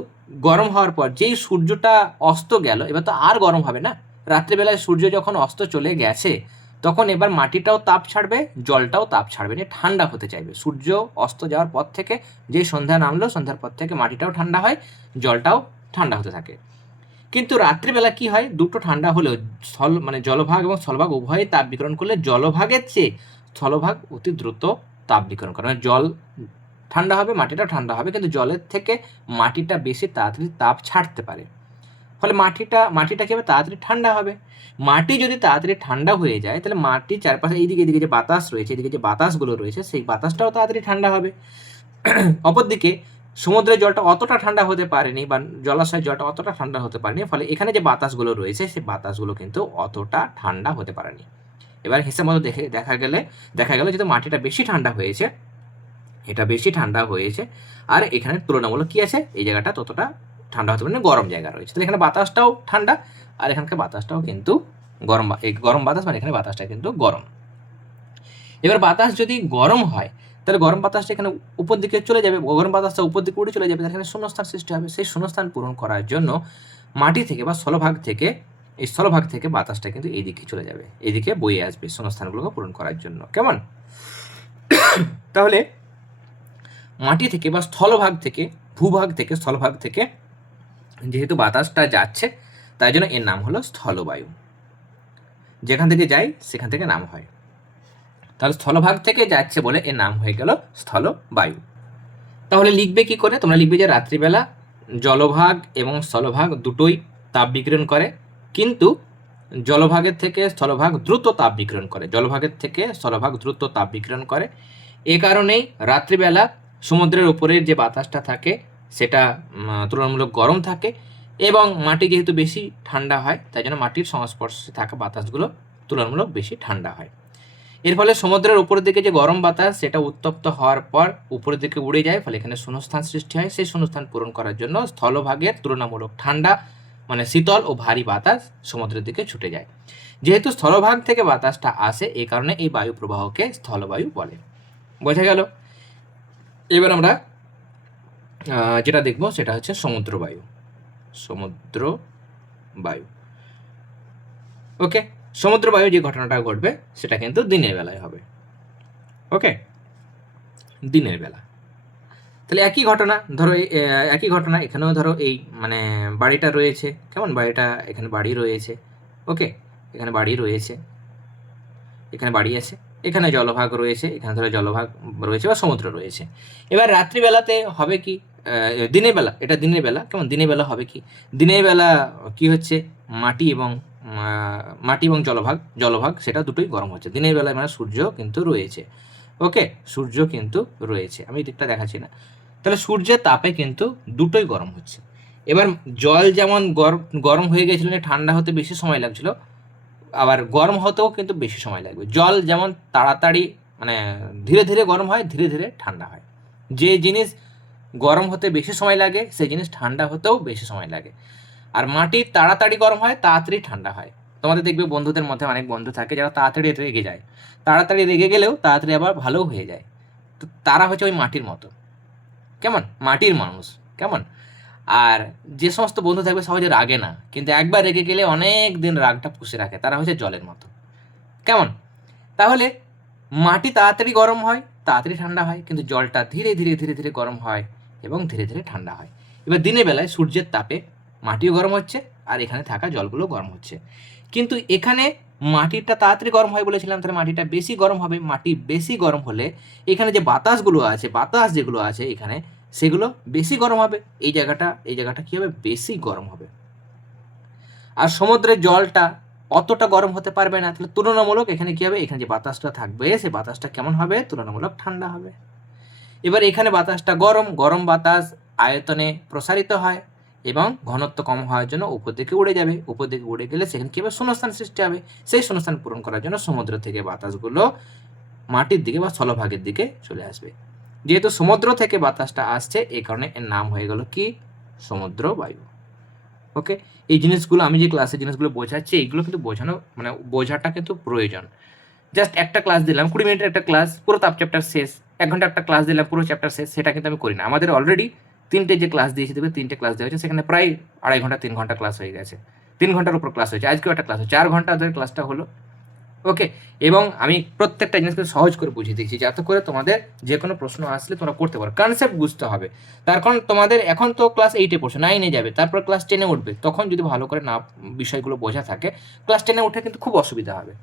গরম হওয়ার পর যেই সূর্যটা অস্ত গেল, এবার তো আর গরম হবে না। রাত্রিবেলায় সূর্য যখন অস্ত চলে গেছে, তখন এবার মাটিটাও তাপ ছাড়বে, জলটাও তাপ ছাড়বে, নিয়ে ঠান্ডা হতে চাইবে। সূর্য অস্ত যাওয়ার পর থেকে যে সন্ধ্যা নামলো, সন্ধ্যার পর থেকে মাটিটাও ঠান্ডা হয়, জলটাও ঠান্ডা হতে থাকে। কিন্তু রাত্রিবেলা কি হয়? দুটো ঠান্ডা হলেও জলভাগ এবং স্থলভাগ উভয়ই তাপ বিকিরণ করলে জলভাগের চেয়ে স্থলভাগ অতি দ্রুত তাপ বিকিরণ করে। মানে জল ঠান্ডা হবে, মাটিটা ঠান্ডা হবে, কিন্তু জলের থেকে মাটিটা বেশি তাড়াতাড়ি তাপ ছাড়তে পারে। ফলে মাটিটা কি হবে? তাড়াতাড়ি ঠান্ডা হবে। মাটি যদি তাড়াতাড়ি ঠান্ডা হয়ে যায়, তাহলে মাটির চারপাশে এদিকে যে বাতাস রয়েছে, এদিকে যে বাতাসগুলো রয়েছে, সেই বাতাসটাও তাড়াতাড়ি ঠান্ডা হবে। অপরদিকে সমুদ্রের জলটা অতটা ঠান্ডা হতে পারেনি, বা জলাশয়ের জলটা অতটা ঠান্ডা হতে পারেনি, ফলে এখানে যে বাতাসগুলো রয়েছে, সেই বাতাসগুলো কিন্তু অতটা ঠান্ডা হতে পারেনি। এবার হিসাব মতো দেখা গেল যেহেতু মাটিটা বেশি ঠান্ডা হয়েছে, এটা বেশি ঠান্ডা হয়েছে, আর এখানে তুলনামূলক কি আছে? এই জায়গাটা ততটা ঠান্ডা হতে পারে, গরম জায়গা রয়েছে। তাহলে এখানে বাতাসটাও ঠান্ডা, আর এখানকার বাতাসটাও কিন্তু গরম বাতাস, মানে এখানে বাতাসটা কিন্তু গরম। এবার বাতাস যদি গরম হয়, তাহলে গরম বাতাসটা এখানে উপর দিকে চলে যাবে, গরম বাতাসটা উপর দিকে উড়ে চলে যাবে, তাহলে এখানে শূন্যস্থান সৃষ্টি হবে। সেই শূন্যস্থান পূরণ করার জন্য মাটি থেকে বা স্থলভাগ থেকে বাতাসটা কিন্তু এইদিকে চলে যাবে, এইদিকে বয়ে আসবে শূন্যস্থানগুলোকে পূরণ করার জন্য। কেমন? তাহলে মাটি থেকে বা স্থলভাগ থেকে যেহেতু বাতাসটা যাচ্ছে, তাই জন্য এর নাম হলো স্থলবায়ু। যেখান থেকে যায় সেখান থেকে নাম হয়। তাহলে স্থলভাগ থেকে যাচ্ছে বলে এর নাম হয়ে গেল স্থলবায়ু। তাহলে লিখবে কি করে? তোমরা লিখবে যে রাত্রিবেলা জলভাগ এবং স্থলভাগ দুটোই তাপ বিকিরণ করে, কিন্তু জলভাগের থেকে স্থলভাগ দ্রুত তাপ বিকিরণ করে। এ কারণেই রাত্রিবেলা সমুদ্রের উপরের যে বাতাসটা থাকে, সেটা তুলনামূলক গরম থাকে, এবং মাটি যেহেতু বেশি ঠান্ডা হয়, তাই জন্য মাটির সংস্পর্শে থাকা বাতাসগুলো তুলনামূলক বেশি ঠান্ডা হয়। এর ফলে সমুদ্রের উপরের দিকে যে গরম বাতাস, সেটা উত্তপ্ত হওয়ার পর উপরের দিকে উড়ে যায়, ফলে এখানে শূন্যস্থান সৃষ্টি হয়। সেই শূন্যস্থান পূরণ করার জন্য স্থলভাগের তুলনামূলক ঠান্ডা, মানে শীতল ও ভারী বাতাস সমুদ্রের দিকে ছুটে যায়। যেহেতু স্থলভাগ থেকে বাতাসটা আসে, এই কারণে এই বায়ু প্রবাহকে স্থলবায়ু বলে। বোঝা গেল? এবার আমরা যেটা দেখব সেটা হচ্ছে সমুদ্রবায়ু। ওকে, সমুদ্রবায়ু যে ঘটনাটা ঘটবে সেটা কিন্তু দিনের বেলায় হবে। ওকে, দিনের বেলা। তাহলে একই ঘটনা এখানেও ধরো, এই মানে বাড়িটা রয়েছে। কেমন? এখানে বাড়ি রয়েছে। ওকে, এখানে বাড়ি রয়েছে, এখানে বাড়ি আছে, এখানে জলভাগ রয়েছে, এখানে ধরো জলভাগ রয়েছে বা সমুদ্র রয়েছে। এবার রাত্রিবেলাতে হবে কি? দিনের বেলা। কেমন? দিনের বেলা হবে কি? দিনের বেলা কি হচ্ছে? মাটি এবং জলভাগ সেটা দুটোই গরম হচ্ছে দিনের বেলায়, মানে সূর্য কিন্তু রয়েছে। ওকে, সূর্য কিন্তু রয়েছে, আমি দিকটা দেখাচ্ছি না। তাহলে সূর্যের তাপে কিন্তু দুটোই গরম হচ্ছে। এবার জল যেমন গরম হয়ে গেছিল, ঠান্ডা হতে বেশি সময় লাগছিল, আবার গরম হতেও কিন্তু বেশি সময় লাগবে। জল যেমন তাড়াতাড়ি, মানে ধীরে ধীরে গরম হয়, ধীরে ধীরে ঠান্ডা হয়। যে জিনিস গরম হতে বেশি সময় লাগে, সেই জিনিস ঠান্ডা হতেও বেশি সময় লাগে। আর মাটি তাড়াতাড়ি গরম হয়, তাড়াতাড়ি ঠান্ডা হয়। তোমাদের দেখবে বন্ধুদের মধ্যে অনেক বন্ধু থাকে যারা তাড়াতাড়ি রেগে যায়, তাড়াতাড়ি রেগে গেলেও তাড়াতাড়ি আবার ভালোও হয়ে যায়। তো তারা হচ্ছে ওই মাটির মতো। কেমন? মাটির মানুষ। কেমন? আর যে সমস্ত বন্ধু থাকবে সহজে রাগে না, কিন্তু একবার রেগে গেলে অনেক দিন রাগটা পুষে রাখে, তারা হচ্ছে জলের মতো। কেমন? তাহলে মাটি তাড়াতাড়ি গরম হয়, তাড়াতাড়ি ঠান্ডা হয়, কিন্তু জলটা ধীরে ধীরে ধীরে ধীরে গরম হয় এবং ধীরে ধীরে ঠান্ডা হয়। এবার দিনের বেলায় সূর্যের তাপে মাটিও গরম হচ্ছে, আর এখানে থাকা জলগুলো গরম হচ্ছে। কিন্তু এখানে মাটিটা তাড়াতাড়ি গরম হয় বলেছিলাম, তাহলে মাটিটা বেশি গরম হবে। মাটি বেশি গরম হলে এখানে যে বাতাসগুলো আছে, বাতাস যেগুলো আছে এখানে, সেগুলো বেশি গরম হবে। এই জায়গাটা কি হবে? বেশি গরম হবে। আর সমুদ্রের জলটা অতটা গরম হতে পারবে না, তাহলে তুলনামূলক এখানে কি হবে? এখানে যে বাতাসটা থাকবে সে বাতাসটা কেমন হবে? তুলনামূলক ঠান্ডা হবে। এবার এখানে বাতাসটা গরম, গরম বাতাস আয়তনে প্রসারিত হয় এবং ঘনত্ব কম হওয়ার জন্য উপর দিকে উড়ে যাবে। উপর দিকে উড়ে গেলে সেখানে কি হবে? শূন্যস্থান সৃষ্টি হবে। সেই শূন্যস্থান পূরণ করার জন্য সমুদ্র থেকে বাতাসগুলো মাটির দিকে বা স্থলভাগের দিকে চলে আসবে। যেহেতু সমুদ্র থেকে বাতাসটা আসছে, এই কারণে এর নাম হয়ে গেল কি? সমুদ্র বায়ু। ওকে, এই জিনিসগুলো আমি যে ক্লাসে জিনিসগুলো বোঝাচ্ছি, এইগুলো কিন্তু বোঝানো মানে বোঝাটা কিন্তু প্রয়োজন। জাস্ট একটা ক্লাস দিলাম, 20 মিনিটের একটা ক্লাস, পুরো তাপ চ্যাপ্টার শেষ। 1 ঘন্টা একটা ক্লাস দিলাম, পুরো চ্যাপ্টার শেষ, সেটা কিন্তু আমি করি না। আমাদের অলরেডি 3টে যে ক্লাস দিয়েছি, দেখবে 3টে ক্লাস দেওয়া হয়েছে, সেখানে প্রায় 2.5 ঘন্টা 3 ঘন্টা ক্লাস হয়ে গেছে। 3 ঘন্টার উপর ক্লাস হয়েছে, আজকেও একটা ক্লাস হচ্ছে, 4 ঘন্টা ধরে ক্লাসটা হলো। ওকে, এবং আমি প্রত্যেকটা জিনিসকে সহজ করে বুঝিয়ে দিচ্ছি, যাতে করে তোমাদের যে কোনো প্রশ্ন আসলে তোমরা করতে পারো। কনসেপ্ট বুঝতে হবে। তার কারণ তোমাদের এখন তো ক্লাস 8-এ পড়ছে, 9-এ যাবে, তারপর ক্লাস 10-এ উঠবে। তখন যদি ভালো করে না বিষয়গুলো বোঝা থাকে, ক্লাস 10-এ উঠে কিন্তু খুব অসুবিধা হবে,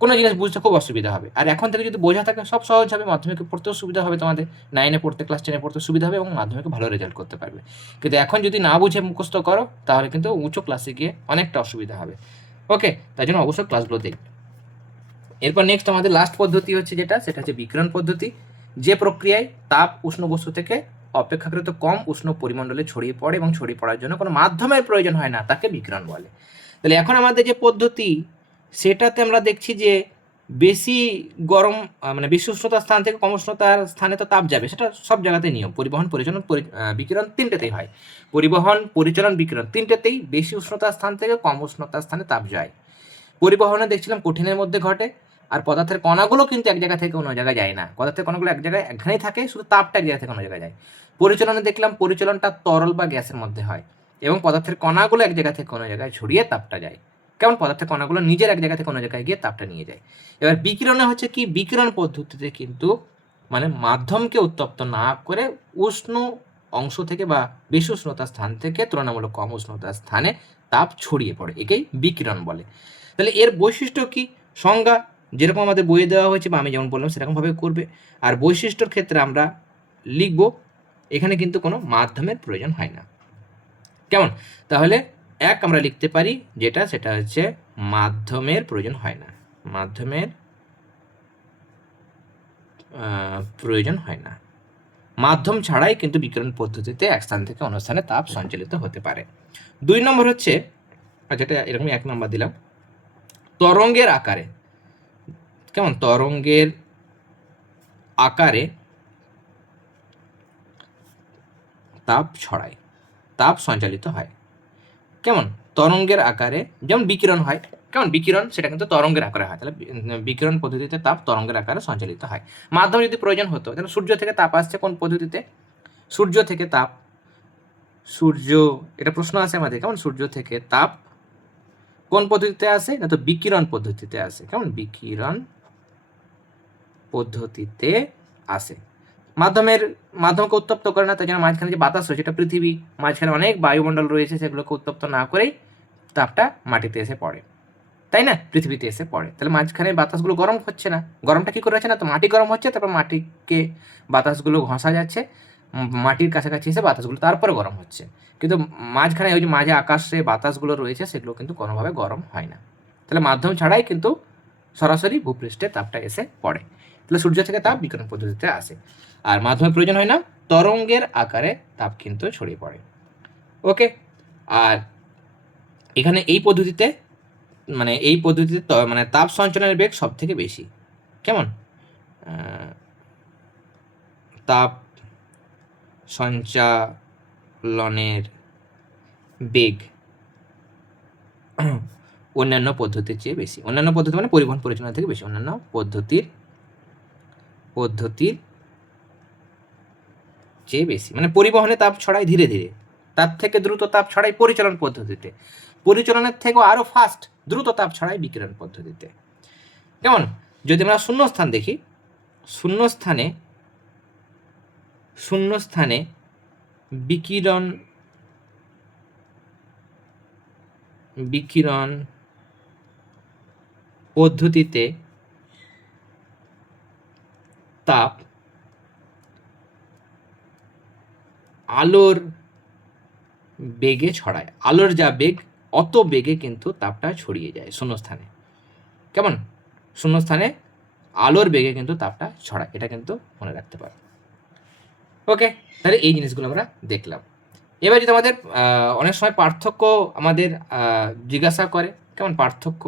কোনো জিনিস বুঝতে খুব অসুবিধা হবে। আর এখন থেকে যদি বোঝা থাকে, সব সহজ হবে। মাধ্যমিকে পড়তেও সুবিধা হবে তোমাদের, 9-এ পড়তে, ক্লাস 10-এ পড়তে সুবিধা হবে এবং মাধ্যমিকে ভালো রেজাল্ট করতে পারবে। কিন্তু এখন যদি না বুঝে মুখস্থ করো, তাহলে কিন্তু উঁচু ক্লাসে গিয়ে অনেকটা অসুবিধা হবে। ওকে, তাই জন্য অবশ্যই ক্লাসগুলো দেখবে। এরপর নেক্সট আমাদের লাস্ট পদ্ধতি হচ্ছে যেটা, সেটা হচ্ছে বিকিরণ পদ্ধতি। যে প্রক্রিয়ায় তাপ উষ্ণ বস্তু থেকে অপেক্ষাকৃত কম উষ্ণ পরিমণ্ডলে ছড়িয়ে পড়ে এবং ছড়িয়ে পড়ার জন্য কোনো মাধ্যমের প্রয়োজন হয় না, তাকে বিকিরণ বলে। তাহলে এখন আমাদের যে পদ্ধতি, সেটাতে আমরা দেখছি যে বেশি গরম মানে বেশি উষ্ণতার স্থান থেকে কম উষ্ণতার স্থানে তো তাপ যাবে, সেটা সব জায়গাতে নিয়ম। পরিবহন, পরিচালন, বিকিরণ তিনটেতেই হয়। পরিবহন, পরিচালন, বিকিরণ তিনটেতেই বেশি উষ্ণতার স্থান থেকে কম উষ্ণতার স্থানে তাপ যায়। পরিবহনে দেখছিলাম কঠিনের মধ্যে ঘটে, আর পদার্থের কণাগুলো কিন্তু এক জায়গা থেকে অন্য জায়গায় যায় না। পদার্থের কণাগুলো এক জায়গায় একখানেই থাকে, শুধু তাপটা এক জায়গা থেকে অন্য জায়গায় যায়। পরিচালনে দেখলাম পরিচালনটা তরল বা গ্যাসের মধ্যে হয় এবং পদার্থের কণাগুলো এক জায়গা থেকে অন্য জায়গায় ছড়িয়ে তাপটা যায়। কেমন? পদার্থের কণাগুলো নিজের এক জায়গা থেকে অন্য জায়গায় গিয়ে তাপটা নিয়ে যায়। এবার বিকিরণে হচ্ছে কি? বিকিরণ পদ্ধতিতে কিন্তু মানে মাধ্যমকে উত্তপ্ত না করে উষ্ণ অংশ থেকে বা বেশি উষ্ণতার স্থান থেকে তুলনামূলক কম উষ্ণতার স্থানে তাপ ছড়িয়ে পড়ে, একেই বিকিরণ বলে। তাহলে এর বৈশিষ্ট্য কি? সংজ্ঞা যেরকম আমাদের বইয়ে দেওয়া হয়েছে বা আমি যেমন বললাম সেরকমভাবে করবে। আর বৈশিষ্ট্যর ক্ষেত্রে আমরা লিখব, এখানে কিন্তু কোনো মাধ্যমের প্রয়োজন হয় না। কেমন? তাহলে এক আমরা লিখতে পারি যেটা, সেটা হচ্ছে মাধ্যমের প্রয়োজন হয় না। মাধ্যমের প্রয়োজন হয় না। মাধ্যম ছাড়াই কিন্তু বিকিরণ পদ্ধতিতে এক স্থান থেকে অন্য স্থানে তাপ সঞ্চালিত হতে পারে। 2 নম্বর হচ্ছে, যেটা এরকমই 1 নম্বর দিলাম, তরঙ্গের আকারে। কেমন? তরঙ্গের আকারে তাপ ছড়ায়, তাপ সঞ্চালিত হয়। কেমন? তরঙ্গের আকারে, যেমন বিকিরণ হয়। কেমন? বিকিরণ সেটা কিন্তু তরঙ্গের আকারে হয়। তাহলে বিকিরণ পদ্ধতিতে তাপ তরঙ্গের আকারে সঞ্চালিত হয়। মাধ্যম যদি প্রয়োজন হতো, তাহলে সূর্য থেকে তাপ আসছে কোন পদ্ধতিতে? সূর্য থেকে তাপ, সূর্য, এটা প্রশ্ন আছে আমাদের। কেমন? সূর্য থেকে তাপ কোন পদ্ধতিতে আসে? না তো বিকিরণ পদ্ধতিতে আসে। কেমন? বিকিরণ পদ্ধতিতে আসে। মাধ্যমকে উত্তপ্ত করে না, তাই জন্য মাঝখানে যে বাতাস রয়েছে, এটা পৃথিবী, মাঝখানে অনেক বায়ুমণ্ডল রয়েছে, সেগুলোকে উত্তপ্ত না করেই তাপটা মাটিতে এসে পড়ে, তাই না? পৃথিবীতে এসে পড়ে। তাহলে মাঝখানে বাতাসগুলো গরম হচ্ছে না। গরমটা কি করে হচ্ছে? না তো মাটি গরম হচ্ছে, তারপর মাটিকে বাতাসগুলো ঘষা যাচ্ছে, মাটির কাছাকাছি এসে বাতাসগুলো তারপরে গরম হচ্ছে। কিন্তু মাঝখানে ওই যে মাঝে আকাশে বাতাসগুলো রয়েছে, সেগুলো কিন্তু কোনোভাবে গরম হয় না। তাহলে মাধ্যম ছাড়াই কিন্তু সরাসরি ভূপৃষ্ঠে তাপটা এসে পড়ে। তাহলে সূর্য থেকে তাপ বিকিরণ পদ্ধতিতে আসে। আর মাধ্যমের প্রয়োজন হয় না, তরঙ্গের আকারে তাপ কিন্তু ছড়িয়ে পড়ে। ওকে, আর এখানে এই পদ্ধতিতে মানে তাপ সঞ্চালনের বেগ সব থেকে বেশি। কেমন? তাপ সঞ্চালনের বেগ অন্যান্য পদ্ধতির চেয়ে বেশি। অন্যান্য পদ্ধতি মানে পরিবহন পরিচালনা থেকে বেশি। অন্যান্য পদ্ধতির চেয়ে বেশি, মানে পরিবহনে তাপ ছড়ায় ধীরে ধীরে, তার থেকে দ্রুত তাপ ছড়ায় পরিচালন পদ্ধতিতে, পরিচালনের থেকেও আরো ফাস্ট দ্রুত তাপ ছড়ায় বিকিরণ পদ্ধতিতে। কেমন? যদি আমরা শূন্যস্থান দেখি, শূন্যস্থানে বিকিরণ পদ্ধতিতে তাপ আলোর বেগে ছড়ায়, আলোর যা বেগ অত বেগে কিন্তু তাপটা ছড়িয়ে যায় শূন্যস্থানে। কেমন? শূন্যস্থানে আলোর বেগে কিন্তু তাপটা ছড়ায়, এটা কিন্তু মনে রাখতে পারো। ওকে, তাহলে এই জিনিসগুলো আমরা দেখলাম। এবার যদি আমাদের অনেক সময় পার্থক্য আমাদের জিজ্ঞাসা করে, কেমন পার্থক্য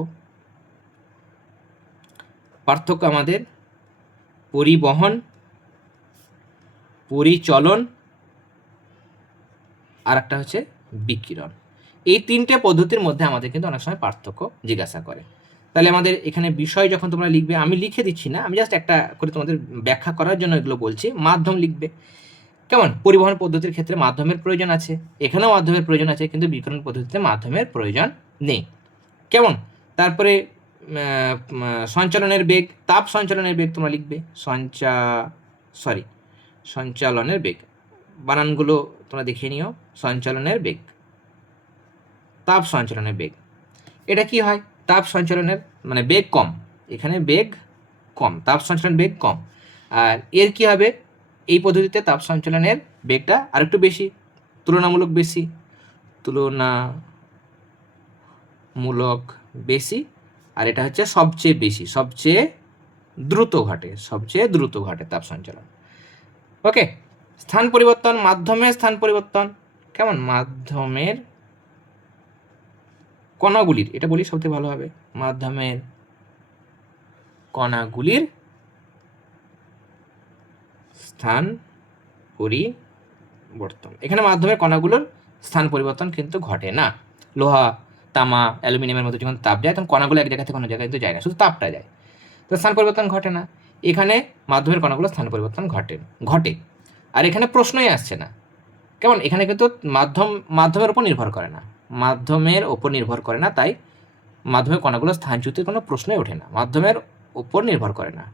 আমাদের পরিবহন, পরিচলন আর একটা হচ্ছে বিকিরণ। এই তিনটে পদ্ধতির মধ্যে আমাদের কিন্তু অনেক সময় পার্থক্য জিজ্ঞাসা করে। তাহলে আমাদের এখানে বিষয় যখন তোমরা লিখবে, আমি লিখে দিচ্ছি না, আমি জাস্ট একটা করে তোমাদের ব্যাখ্যা করার জন্য এগুলো বলছি। মাধ্যম লিখবে, কেমন? পরিবহন পদ্ধতির ক্ষেত্রে মাধ্যমের প্রয়োজন আছে, এখানেও মাধ্যমের প্রয়োজন আছে, কিন্তু বিকিরণ পদ্ধতিতে মাধ্যমের প্রয়োজন নেই। কেমন? তারপরে সঞ্চালনের বেগ, তাপ সঞ্চালনের বেগ তোমরা লিখবে সঞ্চালনের বেগ, বানানগুলো তোমরা দেখে নিও। সঞ্চালনের বেগ, তাপ সঞ্চালনের বেগ, এটা কি হয়? তাপ সঞ্চালনের মানে বেগ কম, এখানে বেগ কম, তাপ সঞ্চালন বেগ কম। আর এর কি হবে? এই পদ্ধতিতে তাপ সঞ্চালনের বেগটা আরেকটু বেশি, তুলনামূলক বেশি। আর এটা হচ্ছে সবচেয়ে বেশি, সবচেয়ে দ্রুত ঘটে তাপ সঞ্চালন। ওকে, স্থান পরিবর্তন, মাধ্যমের স্থান পরিবর্তন, কেমন? মাধ্যমের কণাগুলির, এটা বলি সবথেকে ভালো হবে, মাধ্যমের কণাগুলির স্থান পরিবর্তন। এখানে মাধ্যমের কণাগুলোর স্থান পরিবর্তন কিন্তু ঘটে না। লোহা, তামা, অ্যালুমিনিয়ামের মধ্যে যখন তাপ যায় তখন কণাগুলো এক জায়গা থেকে অন্য জায়গায় কিন্তু যায় না, শুধু তাপটা যায়, তো স্থান পরিবর্তন ঘটে না। এখানে মাধ্যমের কণাগুলো স্থান পরিবর্তন ঘটে। আর এখানে প্রশ্নই আসছে না, কেমন? এখানে কিন্তু মাধ্যমের উপর নির্ভর করে না, তাই মাধ্যমের কণাগুলো স্থানচ্যুতির কোনো প্রশ্নই ওঠে না, মাধ্যমের উপর নির্ভর করে না,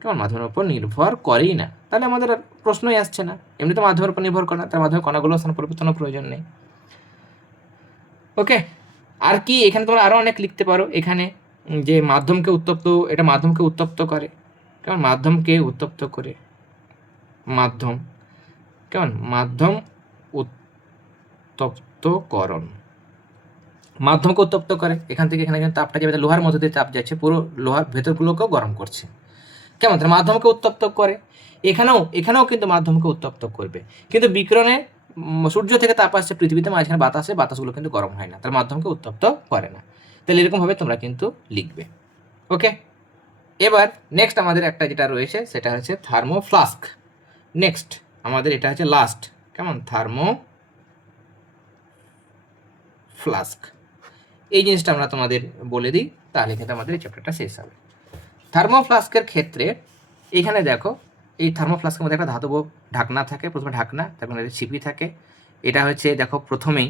কেমন? মাধ্যমের উপর নির্ভর করেই না, তাহলে আমাদের আর প্রশ্নই আসছে না। এমনিতে মাধ্যমের উপর নির্ভর করে না, তার মাধ্যমের কণাগুলো স্থান পরিবর্তনের প্রয়োজন নেই। ওকে, আর কি এখানে তোমরা আরো অনেক লিখতে পারো। এখানে যে মাধ্যমকে উত্তপ্ত করে, কেমন? মাধ্যমকে উত্তপ্ত করে, মাধ্যম উত্তপ্তকরণ, মাধ্যমকে উত্তপ্ত করে। এখান থেকে এখানে তাপটা যাবে, লোহার মধ্যে দিয়ে তাপ যাচ্ছে, পুরো লোহার ভেতরগুলোকেও গরম করছে, কেমন? তাহলে মাধ্যমকে উত্তপ্ত করে। এখানেও কিন্তু মাধ্যমকে উত্তপ্ত করবে, কিন্তু বিকিরণে সূর্য থেকে তাপ আসছে পৃথিবীতে, মাঝখানে বাতাসগুলো কিন্তু গরম হয় না, তাহলে মাধ্যমকে উত্তপ্ত করে না। তাহলে এরকমভাবে তোমরা কিন্তু লিখবে। ওকে, এবার নেক্সট আমাদের একটা যেটা রয়েছে সেটা হচ্ছে থার্মোফ্লাস্ক। নেক্সট আমাদের এটা হচ্ছে লাস্ট, কেমন? থার্মোফ্লাস্ক, এই জিনিসটা আমরা তোমাদের বলে দিই, তাহলে কিন্তু আমাদের এই চ্যাপ্টারটা শেষ হবে। থার্মোফ্লাস্কের ক্ষেত্রে এখানে দেখো, এই থার্মোফ্লাস্কের মধ্যে একটা ধাতব ঢাকনা থাকে, প্রথমে ঢাকনা, তারপরে ছিপি থাকে। এটা হচ্ছে দেখো প্রথমেই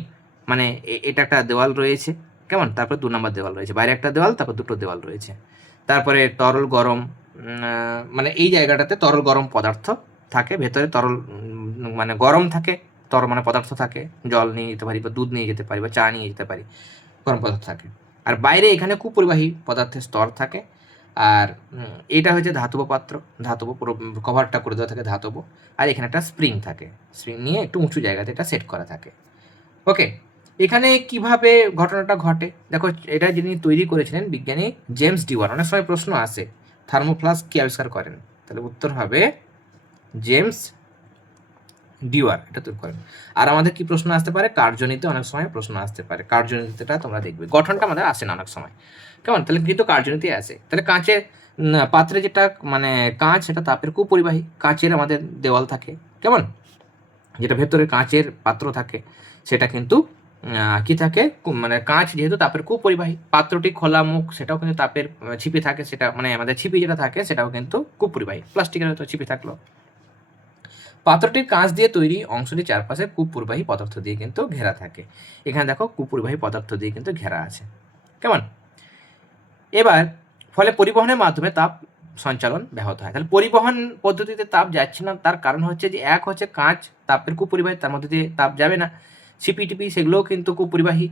মানে এটা একটা দেওয়াল রয়েছে, কেমন? তারপর 2 নম্বর দেওয়াল রয়েছে, বাইরে একটা দেওয়াল, তারপর 2টো দেওয়াল রয়েছে। তারপরে তরল গরম, মানে এই জায়গাটাতে তরল গরম পদার্থ থাকে, ভেতরে তরল মানে গরম থাকে, তরল মানে পদার্থ থাকে, জল নিয়ে যেতে পারি বা দুধ নিয়ে যেতে পারি বা চা নিয়ে যেতে পারি, গরম পদার্থ থাকে। আর বাইরে এখানে কুপরিবাহী পদার্থের স্তর থাকে। আর এটা হচ্ছে ধাতব পাত্র, ধাতব, পুরো কভারটা করে দেওয়া থাকে ধাতব। আর এখানে একটা স্প্রিং থাকে, স্প্রিং নিয়ে একটু উঁচু জায়গাতে এটা সেট করা থাকে। ওকে, এখানে কিভাবে ঘটনাটা ঘটে দেখো, এটা যিনি তৈরি করেছিলেন বিজ্ঞানী জেমস ডিওয়ার। অনেক সময় প্রশ্ন আসে থার্মোফ্লাস্ক কে আবিষ্কার করেন, তাহলে উত্তর হবে জেমস ডিওয়ার এটা তৈরি করেন। আর আমাদের কি প্রশ্ন আসতে পারে? কার্যনীতি অনেক সময় প্রশ্ন আসতে পারে, কার্যনীতিটা তোমরা দেখবে, গঠনটা আমাদের আসে না অনেক সময়, কেমন? তাহলে কিন্তু কার্যনীতি আসে। তাহলে কাঁচের পাত্রে যেটা মানে কাঁচ, সেটা তাপের কুপরিবাহী, কাঁচের আমাদের দেওয়াল থাকে, কেমন? যেটা ভেতরে কাঁচের পাত্র থাকে সেটা কিন্তু কি থাকে, মানে কাঁচ যেহেতু তাপের কুপরিবাহী। পাত্রটি খোলা মুখ, সেটাও কিন্তু তাপের ছিপি থাকে, সেটা মানে আমাদের ছিপি যেটা থাকে সেটাও কিন্তু কুপরিবাহী, প্লাস্টিকের হয়তো ছিপি থাকলো। পাত্রটির কাঁচ দিয়ে তৈরি অংশটি চারপাশে কুপরিবাহী পদার্থ দিয়ে কিন্তু ঘেরা থাকে। এখানে দেখো কুপরিবাহী পদার্থ দিয়ে কিন্তু ঘেরা আছে, কেমন? এবার ফলে পরিবহনের মাধ্যমে তাপ সঞ্চালন ব্যাহত হয়। তাহলে পরিবহন পদ্ধতিতে তাপ যাচ্ছে না, তার কারণ হচ্ছে যে এক হচ্ছে কাঁচ তাপের কুপরিবাহী, তার মধ্যে দিয়ে তাপ যাবে না। ছিপি টিপি সেগুলোও কিন্তু কুপরিবাহী।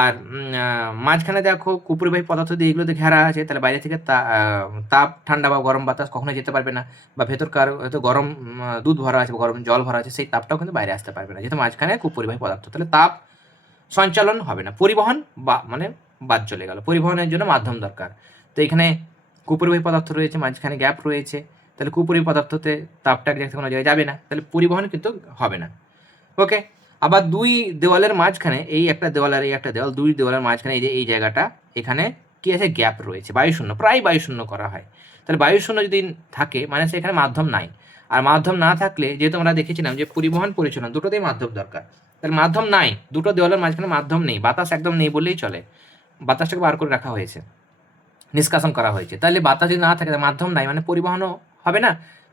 আর মাঝখানে দেখো কুপরিবাহী পদার্থ দিয়ে এগুলোতে ঘেরা আছে, তাহলে বাইরে থেকে তাপ ঠান্ডা বা গরম বাতাস কখনো যেতে পারবে না, বা ভেতরকার হয়তো গরম দুধ ভরা আছে বা গরম জল ভরা আছে, সেই তাপটাও কিন্তু বাইরে আসতে পারবে না, যেহেতু মাঝখানে কুপরিবাহী পদার্থ। তাহলে তাপ সঞ্চালন হবে না, পরিবহন বা মানে বাদ চলে গেল, পরিবহনের জন্য মাধ্যম দরকার। তো এখানে কুপরিবাহী পদার্থ রয়েছে, মাঝখানে গ্যাপ রয়েছে, তাহলে কুপরিবাহী পদার্থতে তাপটা এক জায়গা থেকে কোনো জায়গায় যাবে না, তাহলে পরিবহন কিন্তু হবে না। ওকে, আবার দুই দেওয়ালের মাঝখানে, এই একটা দেওয়াল আর এই একটা দেওয়াল, দুই দেওয়ালের মাঝখানে এই যে এই জায়গাটা, এখানে কি আছে, গ্যাপ রয়েছে, বায়ুশূন্য, প্রায় বায়ুশূন্য করা হয়। তাহলে বায়ুশূন্য যদি থাকে মানে সেখানে মাধ্যম নাই, আর মাধ্যম না থাকলে যেহেতু আমরা দেখেছিলাম যে পরিবহন পরিচালনা দুটোতেই মাধ্যম দরকার, তাহলে মাধ্যম নাই, দুটো দেওয়ালের মাঝখানে মাধ্যম নেই, বাতাস একদম নেই বললেই চলে, বাতাসটাকে বার করে রাখা হয়েছে, নিষ্কাশন করা হয়েছে। তাহলে বাতাস যদি না থাকে, মাধ্যম নাই মানে পরিবহনও হবে না,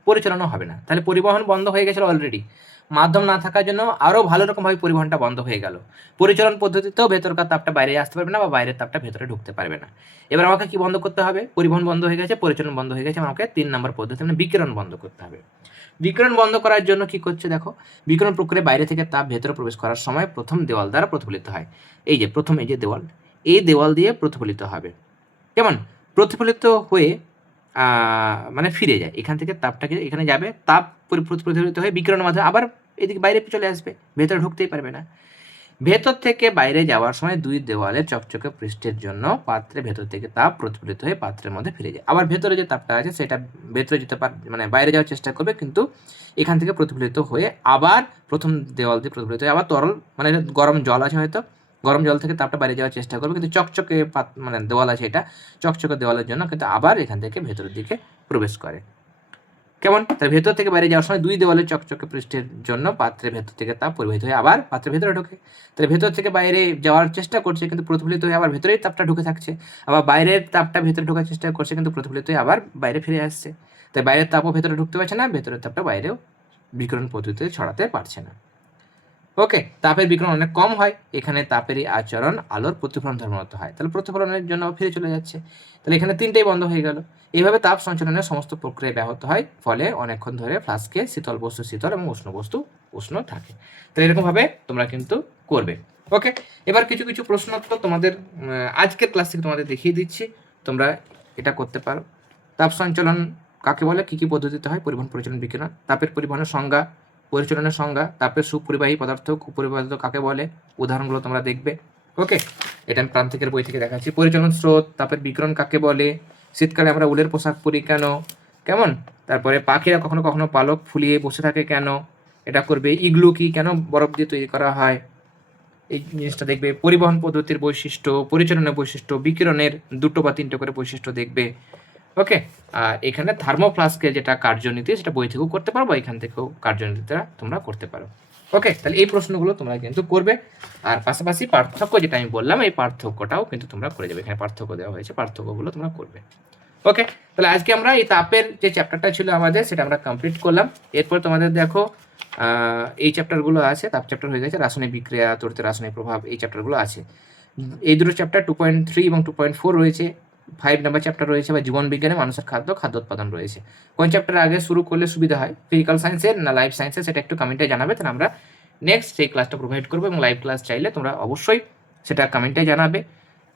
পরিচালনাও হবে না, তাহলে পরিবহন বন্ধ হয়ে গেছিল অলরেডি। মাধ্যম না থাকার জন্য আরও ভালো রকমভাবে পরিবহনটা বন্ধ হয়ে গেল, পরিচালন পদ্ধতিতেও ভেতরকার তাপটা বাইরে আসতে পারবে না বা বাইরের তাপটা ভেতরে ঢুকতে পারবে না। এবার আমাকে কি বন্ধ করতে হবে, পরিবহন বন্ধ হয়ে গেছে, পরিচালন বন্ধ হয়ে গেছে, আমাকে 3 নম্বর পদ্ধতি মানে বিকিরণ বন্ধ করতে হবে। বিকিরণ বন্ধ করার জন্য কি করছে দেখো, বিকিরণ প্রক্রিয়ায় বাইরে থেকে তাপ ভেতরে প্রবেশ করার সময় প্রথম দেওয়াল দ্বারা প্রতিফলিত হয়। এই যে প্রথম এই যে দেওয়াল, এই দেওয়াল দিয়ে প্রতিফলিত হবে, কেমন প্রতিফলিত হয়ে মানে ফিরে যায়, এখান থেকে তাপটাকে এখানে যাবে, তাপ প্রতিফলিত হয়ে বিকিরণের মাধ্যমে আবার এদিকে বাইরে চলে আসবে, ভেতরে ঢুকতেই পারবে না। ভেতর থেকে বাইরে যাওয়ার সময় দুই দেওয়ালে চকচকে পৃষ্ঠের জন্য পাত্রের ভেতর থেকে তাপ প্রতিফলিত হয়ে পাত্রের মধ্যে ফিরে যায়, আবার ভেতরে যে তাপটা আছে সেটা ভেতরে যেতে মানে বাইরে যাওয়ার চেষ্টা করবে, কিন্তু এখান থেকে প্রতিফলিত হয়ে আবার প্রথম দেওয়াল দিয়ে প্রতিফলিত হয়ে আবার তরল মানে গরম জল আছে, হয়তো গরম জল থেকে তাপটা বাইরে যাওয়ার চেষ্টা করবে, কিন্তু চকচকে মানে দেওয়াল আছে, এটা চকচকে দেওয়ালের জন্য কিন্তু আবার এখান থেকে ভেতরের দিকে প্রবেশ করে, কেমন। তাহলে ভেতর থেকে বাইরে যাওয়ার সময় দুই দেওয়ালের চকচকে পৃষ্ঠের জন্য পাত্রের ভেতর থেকে তাপ পরিবাহিত হয়ে আবার পাত্রের ভেতরে ঢোকে। তাহলে ভেতর থেকে বাইরে যাওয়ার চেষ্টা করছে, কিন্তু প্রতিফলিত হয়ে আবার ভেতরেই তাপটা ঢুকে থাকছে, আবার বাইরের তাপটা ভেতরে ঢোকার চেষ্টা করছে, কিন্তু প্রতিফলিত হয়ে আবার বাইরে ফিরে আসছে। তাই বাইরের তাপও ভেতরে ঢুকতে পারছে না, ভেতরের তাপটা বাইরেও বিকিরণ পদ্ধতিতে ছড়াতে পারছে না। ওকে, তাপের বিকিরণ অনেক কম হয়, এখানে তাপেরই আচরণ আলোর প্রতিফলন ধর্মের মতো হয়, তাহলে প্রতিফলনের জন্য ফিরে চলে যাচ্ছে, তাহলে এখানে তিনটেই বন্ধ হয়ে গেল। এইভাবে তাপ সঞ্চালনের সমস্ত প্রক্রিয়া ব্যাহত হয়, ফলে অনেকক্ষণ ধরে ফ্লাস্কে শীতল বস্তু শীতল এবং উষ্ণ বস্তু উষ্ণ থাকে। তো এরকমভাবে তোমরা কিন্তু করবে। ওকে, এবার কিছু কিছু প্রশ্ন তো তোমাদের আজকের ক্লাস থেকে তোমাদের দেখিয়ে দিচ্ছি, তোমরা এটা করতে পারো। তাপ সঞ্চালন কাকে বলে, কী কী পদ্ধতিতে হয়, পরিবহন পরিচালন বিকিরণ, তাপের পরিবহনের সংজ্ঞা, পরিচালনের সংজ্ঞা, তাপের সুপরিবাহী পদার্থ কুপরিবাহী পদার্থ কাকে বলে, উদাহরণগুলো তোমরা দেখবে। ওকে, এটা আমি প্রান্তিকের বই থেকে দেখাচ্ছি। পরিচালন স্রোত, তাপের বিকিরণ কাকে বলে, শীতকালে আমরা উলের পোশাক পরি কেন, কেমন, তারপরে পাখিরা কখনো কখনো পালক ফুলিয়ে বসে থাকে কেন, এটা করবে। ইগলু কি, কেন বরফ দিয়ে তৈরি করা হয়, এই জিনিসটা দেখবে। পরিবহন পদ্ধতির বৈশিষ্ট্য, পরিচালনের বৈশিষ্ট্য, বিকিরণের 2 বা 3টে করে বৈশিষ্ট্য দেখবে। ওকে, আর এখানে থার্মোফ্লাস্কের যেটা কার্যনীতি সেটা বই থেকেও করতে পারো, বা এখান থেকেও কার্যনীতিটা তোমরা করতে পারো। ওকে, তাহলে এই প্রশ্নগুলো তোমরা কিন্তু করবে, আর পাশাপাশি পার্থক্য যেটা আমি বললাম এই পার্থক্যটাও কিন্তু তোমরা করে যাবে, এখানে পার্থক্য দেওয়া হয়েছে, পার্থক্যগুলো তোমরা করবে। ওকে, তাহলে আজকে আমরা এই তাপের যে চ্যাপ্টারটা ছিল আমাদের সেটা আমরা কমপ্লিট করলাম। এরপর তোমাদের দেখো এই চ্যাপ্টারগুলো আছে, তাপ চ্যাপ্টার হয়ে গেছে, রাসায়নিক বিক্রিয়া, তড়িৎ রাসায়নিক প্রভাব, এই চ্যাপ্টারগুলো আছে। এই দুটো চ্যাপ্টার 2.3 এবং 2.4 রয়েছে। 5 নাম্বার চ্যাপ্টার রয়েছে বা জীবন বিজ্ঞানে মানুষের খাদ্য উৎপাদন রয়েছে। কোন চ্যাপ্টার আগে শুরু করলে সুবিধা হয়, ফিজিক্যাল সায়েন্সের না লাইফ সায়েন্সের, সেটা একটু কমেন্টে জানাবে, তাহলে আমরা নেক্সট সেই ক্লাসটা প্রোভাইড করবো, এবং লাইভ ক্লাস চাইলে তোমরা অবশ্যই সেটা কমেন্টে জানাবে।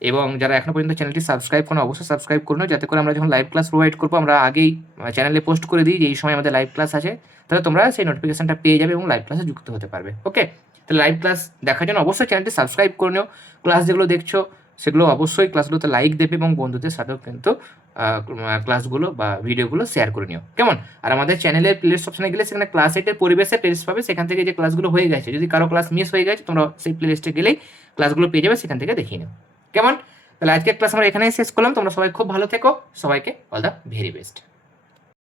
এবং যারা এখনো পর্যন্ত চ্যানেলটি সাবস্ক্রাইব করো অবশ্যই সাবস্ক্রাইব করুন, যাতে করে আমরা যখন লাইভ ক্লাস প্রোভাইড করবো আমরা আগেই চ্যানেলে পোস্ট করে দিই যে এই সময় আমাদের লাইভ ক্লাস আছে, তাহলে তোমরা সেই নোটিফিকেশনটা পেয়ে যাবে এবং লাইভ ক্লাসে যুক্ত হতে পারবে। ওকে, তাহলে লাইভ ক্লাস দেখার জন্য অবশ্যই চ্যানেলটি সাবস্ক্রাইব করে নিও, ক্লাস যেগুলো দেখছো সেগুলো অবশ্যই ক্লাসগুলোতে লাইক দেবে এবং বন্ধুদের সাথেও কিন্তু ক্লাসগুলো বা ভিডিওগুলো শেয়ার করে নিও, কেমন। আর আমাদের চ্যানেলের প্লেলিস্ট অপশনে গেলে সেখানে ক্লাস 8-এর পরিবেশের প্লেলিস্ট পাবে, সেখান থেকে যে ক্লাসগুলো হয়ে গেছে, যদি কারো ক্লাস মিস হয়ে গেছে তোমরা সেই প্লেলিস্টে গেলেই ক্লাসগুলো পেয়ে যাবে, সেখান থেকে দেখিয়ে নিও, কেমন। তাহলে আজকের ক্লাস আমরা এখানেই শেষ করলাম, তোমরা সবাই খুব ভালো থেকো, সবাইকে অল দ্য ভেরি বেস্ট।